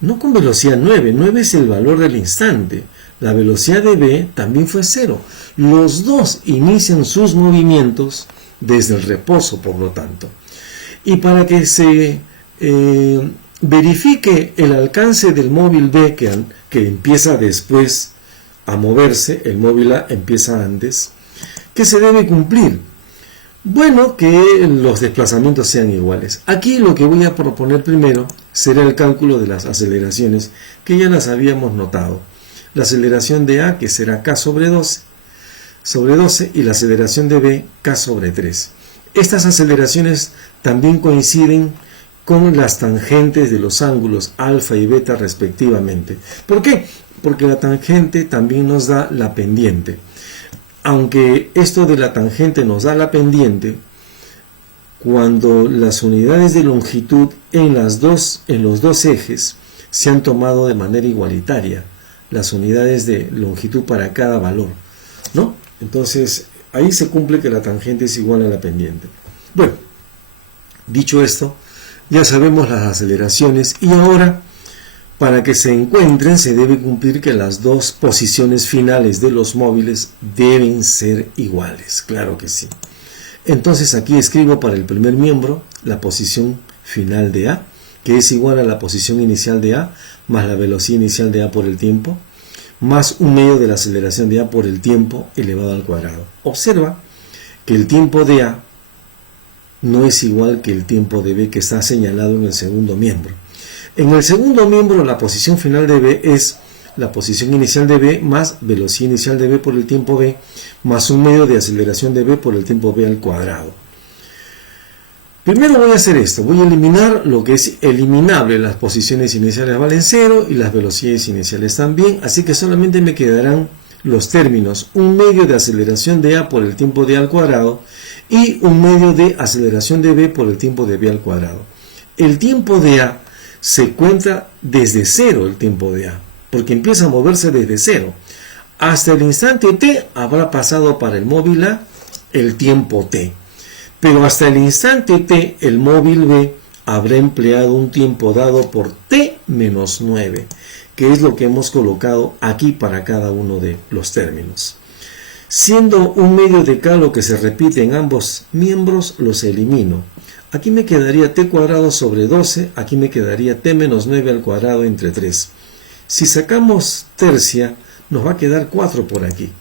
No con velocidad 9, 9 es el valor del instante. La velocidad de B también fue 0. Los dos inician sus movimientos desde el reposo, por lo tanto. Y para que se verifique el alcance del móvil B que empieza después a moverse, el móvil A empieza antes, ¿qué se debe cumplir? Bueno, que los desplazamientos sean iguales. Aquí lo que voy a proponer primero será el cálculo de las aceleraciones, que ya las habíamos notado. La aceleración de A, que será K sobre 12, y la aceleración de B, K sobre 3. Estas aceleraciones también coinciden con las tangentes de los ángulos alfa y beta respectivamente. ¿Por qué? Porque la tangente también nos da la pendiente. Aunque esto de la tangente nos da la pendiente, cuando las unidades de longitud en los dos ejes se han tomado de manera igualitaria, las unidades de longitud para cada valor, ¿no? Entonces, ahí se cumple que la tangente es igual a la pendiente. Bueno, dicho esto, ya sabemos las aceleraciones y ahora, para que se encuentren, se debe cumplir que las dos posiciones finales de los móviles deben ser iguales. Claro que sí. Entonces aquí escribo para el primer miembro la posición final de A, que es igual a la posición inicial de A más la velocidad inicial de A por el tiempo, más un medio de la aceleración de A por el tiempo elevado al cuadrado. Observa que el tiempo de A no es igual que el tiempo de B que está señalado en el segundo miembro. En el segundo miembro la posición final de B es la posición inicial de B más velocidad inicial de B por el tiempo B más un medio de aceleración de B por el tiempo B al cuadrado. Primero voy a hacer esto, voy a eliminar lo que es eliminable, las posiciones iniciales valen 0 y las velocidades iniciales también, así que solamente me quedarán los términos, un medio de aceleración de A por el tiempo de A al cuadrado y un medio de aceleración de B por el tiempo de B al cuadrado. El tiempo de A se cuenta desde 0, el tiempo de A, porque empieza a moverse desde 0. Hasta el instante t habrá pasado para el móvil A el tiempo t. Pero hasta el instante t, el móvil B habrá empleado un tiempo dado por t menos 9, que es lo que hemos colocado aquí para cada uno de los términos. Siendo un medio de K lo que se repite en ambos miembros, los elimino. Aquí me quedaría t cuadrado sobre 12, aquí me quedaría t menos 9 al cuadrado entre 3. Si sacamos tercia, nos va a quedar 4 por aquí.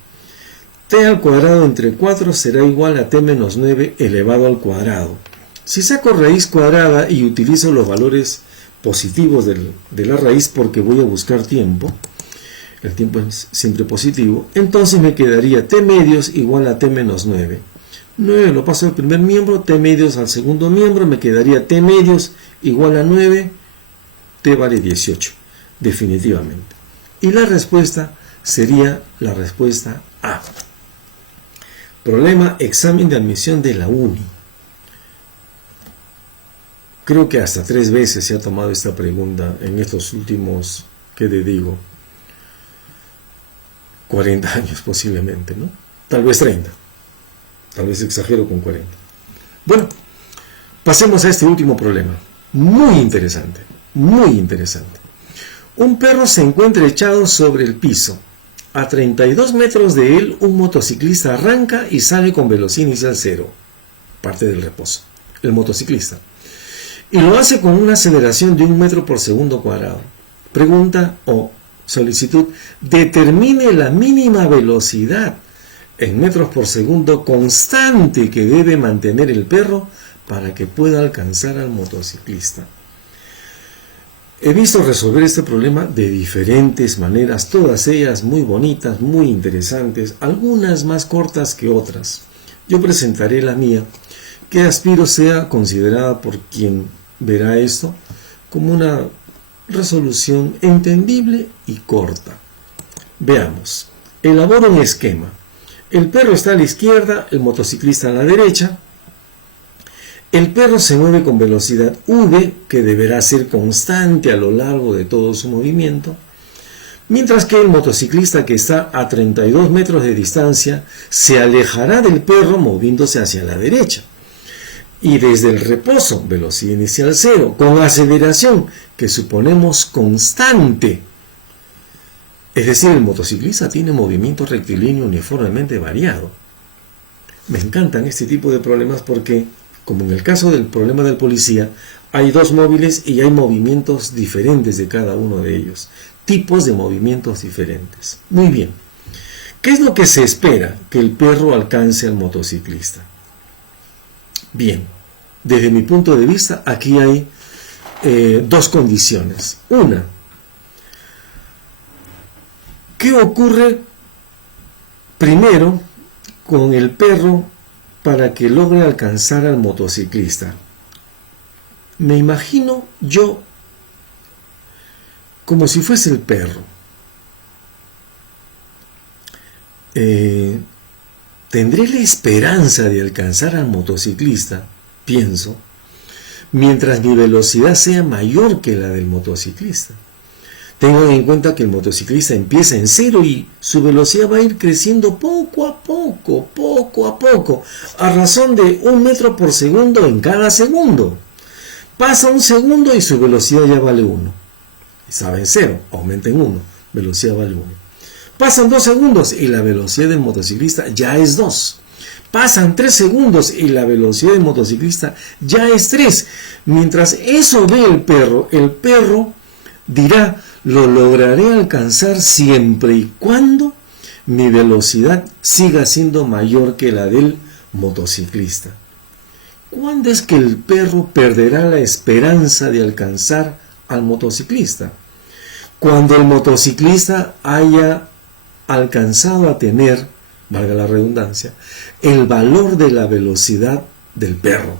T al cuadrado entre 4 será igual a t menos 9 elevado al cuadrado. Si saco raíz cuadrada y utilizo los valores positivos de la raíz porque voy a buscar tiempo, el tiempo es siempre positivo, entonces me quedaría t medios igual a t menos 9. 9 lo paso al primer miembro, t medios al segundo miembro, me quedaría t medios igual a 9, t vale 18, definitivamente. Y la respuesta sería la respuesta A. Problema examen de admisión de la UNI. Creo que hasta 3 veces se ha tomado esta pregunta en estos últimos, ¿qué te digo? 40 años posiblemente, ¿no? Tal vez 30. Tal vez exagero con 40. Bueno, pasemos a este último problema. Muy interesante, muy interesante. Un perro se encuentra echado sobre el piso. A 32 metros de él, un motociclista arranca y sale con velocidad inicial 0. Parte del reposo. El motociclista. Y lo hace con una aceleración de 1 metro por segundo cuadrado. Pregunta o solicitud: determine la mínima velocidad en metros por segundo constante que debe mantener el perro para que pueda alcanzar al motociclista. He visto resolver este problema de diferentes maneras, todas ellas muy bonitas, muy interesantes, algunas más cortas que otras. Yo presentaré la mía, que aspiro sea considerada por quien verá esto como una resolución entendible y corta. Veamos. Elaboro un esquema. El perro está a la izquierda, el motociclista a la derecha. El perro se mueve con velocidad v, que deberá ser constante a lo largo de todo su movimiento, mientras que el motociclista, que está a 32 metros de distancia, se alejará del perro moviéndose hacia la derecha. Y desde el reposo, velocidad inicial 0, con aceleración que suponemos constante. Es decir, el motociclista tiene movimiento rectilíneo uniformemente variado. Me encantan este tipo de problemas porque, como en el caso del problema del policía, hay dos móviles y hay movimientos diferentes de cada uno de ellos. Tipos de movimientos diferentes. Muy bien. ¿Qué es lo que se espera? Que el perro alcance al motociclista. Bien, desde mi punto de vista, aquí hay dos condiciones. Una, ¿qué ocurre primero con el perro para que logre alcanzar al motociclista? Me imagino yo como si fuese el perro. Tendré la esperanza de alcanzar al motociclista, pienso, mientras mi velocidad sea mayor que la del motociclista. Tengan en cuenta que el motociclista empieza en cero y su velocidad va a ir creciendo poco a poco, a razón de 1 metro por segundo en cada segundo. Pasa 1 segundo y su velocidad ya vale 1. Estaba en 0, aumenta en 1, velocidad vale 1. Pasan 2 segundos y la velocidad del motociclista ya es 2. Pasan 3 segundos y la velocidad del motociclista ya es 3. Mientras eso ve el perro dirá: lo lograré alcanzar siempre y cuando mi velocidad siga siendo mayor que la del motociclista. ¿Cuándo es que el perro perderá la esperanza de alcanzar al motociclista? Cuando el motociclista haya alcanzado a tener, valga la redundancia, el valor de la velocidad del perro.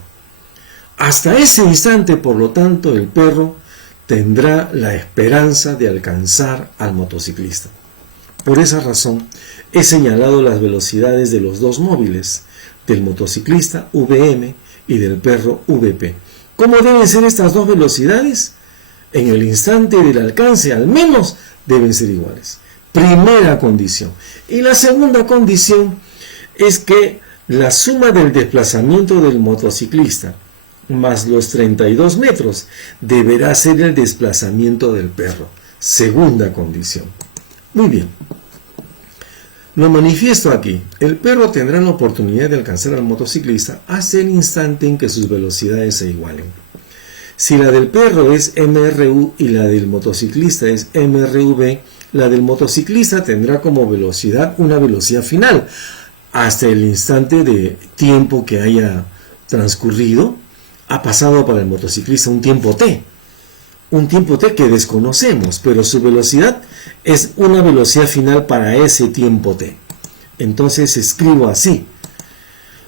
Hasta ese instante, por lo tanto, el perro tendrá la esperanza de alcanzar al motociclista. Por esa razón, he señalado las velocidades de los dos móviles, del motociclista VM y del perro VP. ¿Cómo deben ser estas dos velocidades? En el instante del alcance, al menos, deben ser iguales. Primera condición. Y la segunda condición es que la suma del desplazamiento del motociclista más los 32 metros deberá ser el desplazamiento del perro. Segunda condición. Muy bien. Lo manifiesto aquí. El perro tendrá la oportunidad de alcanzar al motociclista hasta el instante en que sus velocidades se igualen. Si la del perro es MRU y la del motociclista es MRV, la del motociclista tendrá como velocidad una velocidad final hasta el instante de tiempo que haya transcurrido. Ha pasado para el motociclista un tiempo T que desconocemos, pero su velocidad es una velocidad final para ese tiempo T. Entonces escribo así: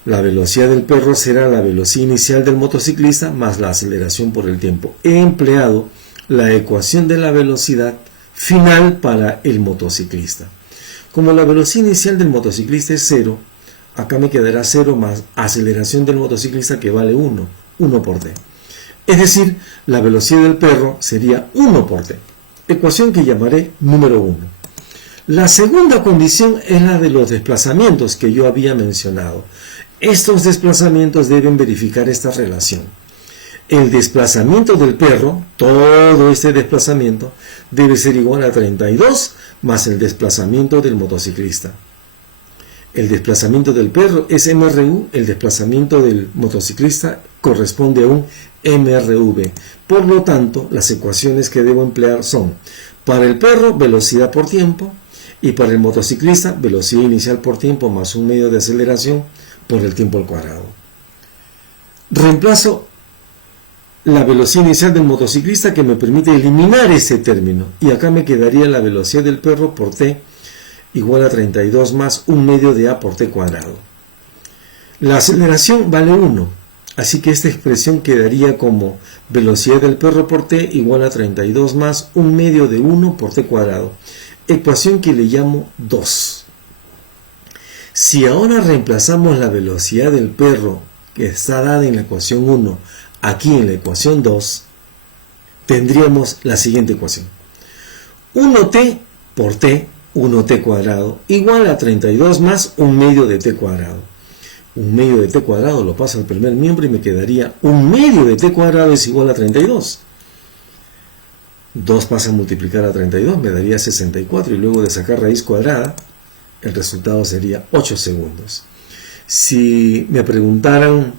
la velocidad del perro será la velocidad inicial del motociclista más la aceleración por el tiempo. He empleado la ecuación de la velocidad final para el motociclista. Como la velocidad inicial del motociclista es 0, acá me quedará 0 más aceleración del motociclista, que vale 1 por t. Es decir, la velocidad del perro sería 1 por t. Ecuación que llamaré número 1. La segunda condición es la de los desplazamientos que yo había mencionado. Estos desplazamientos deben verificar esta relación. El desplazamiento del perro, todo este desplazamiento, debe ser igual a 32 más el desplazamiento del motociclista. El desplazamiento del perro es MRU, el desplazamiento del motociclista corresponde a un MRV. Por lo tanto, las ecuaciones que debo emplear son: para el perro, velocidad por tiempo, y para el motociclista, velocidad inicial por tiempo más un medio de aceleración por el tiempo al cuadrado. Reemplazo la velocidad inicial del motociclista, que me permite eliminar ese término, y acá me quedaría la velocidad del perro por t igual a 32 más un medio de a por t cuadrado. La aceleración vale 1, así que esta expresión quedaría como velocidad del perro por t igual a 32 más un medio de 1 por t cuadrado, ecuación que le llamo 2. Si ahora reemplazamos la velocidad del perro, que está dada en la ecuación 1, aquí en la ecuación 2, tendríamos la siguiente ecuación: 1t por t, 1t cuadrado, igual a 32 más un medio de t cuadrado. Un medio de t cuadrado lo paso al primer miembro y me quedaría un medio de t cuadrado es igual a 32. 2 pasa a multiplicar a 32, me daría 64, y luego de sacar raíz cuadrada, el resultado sería 8 segundos. Si me preguntaran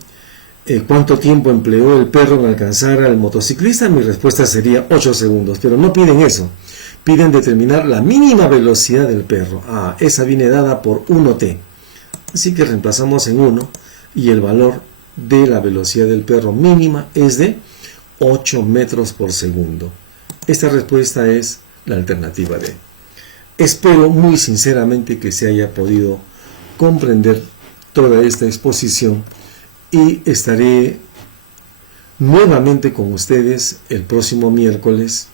cuánto tiempo empleó el perro en alcanzar al motociclista, mi respuesta sería 8 segundos, pero no piden eso. Piden determinar la mínima velocidad del perro. Esa viene dada por 1t. Así que reemplazamos en 1 y el valor de la velocidad del perro mínima es de 8 metros por segundo. Esta respuesta es la alternativa D. Espero muy sinceramente que se haya podido comprender toda esta exposición y estaré nuevamente con ustedes el próximo miércoles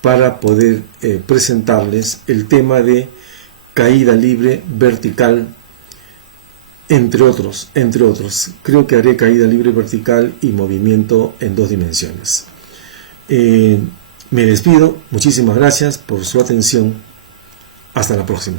para poder presentarles el tema de caída libre vertical, entre otros. Creo que haré caída libre vertical y movimiento en 2 dimensiones. Me despido, muchísimas gracias por su atención, hasta la próxima.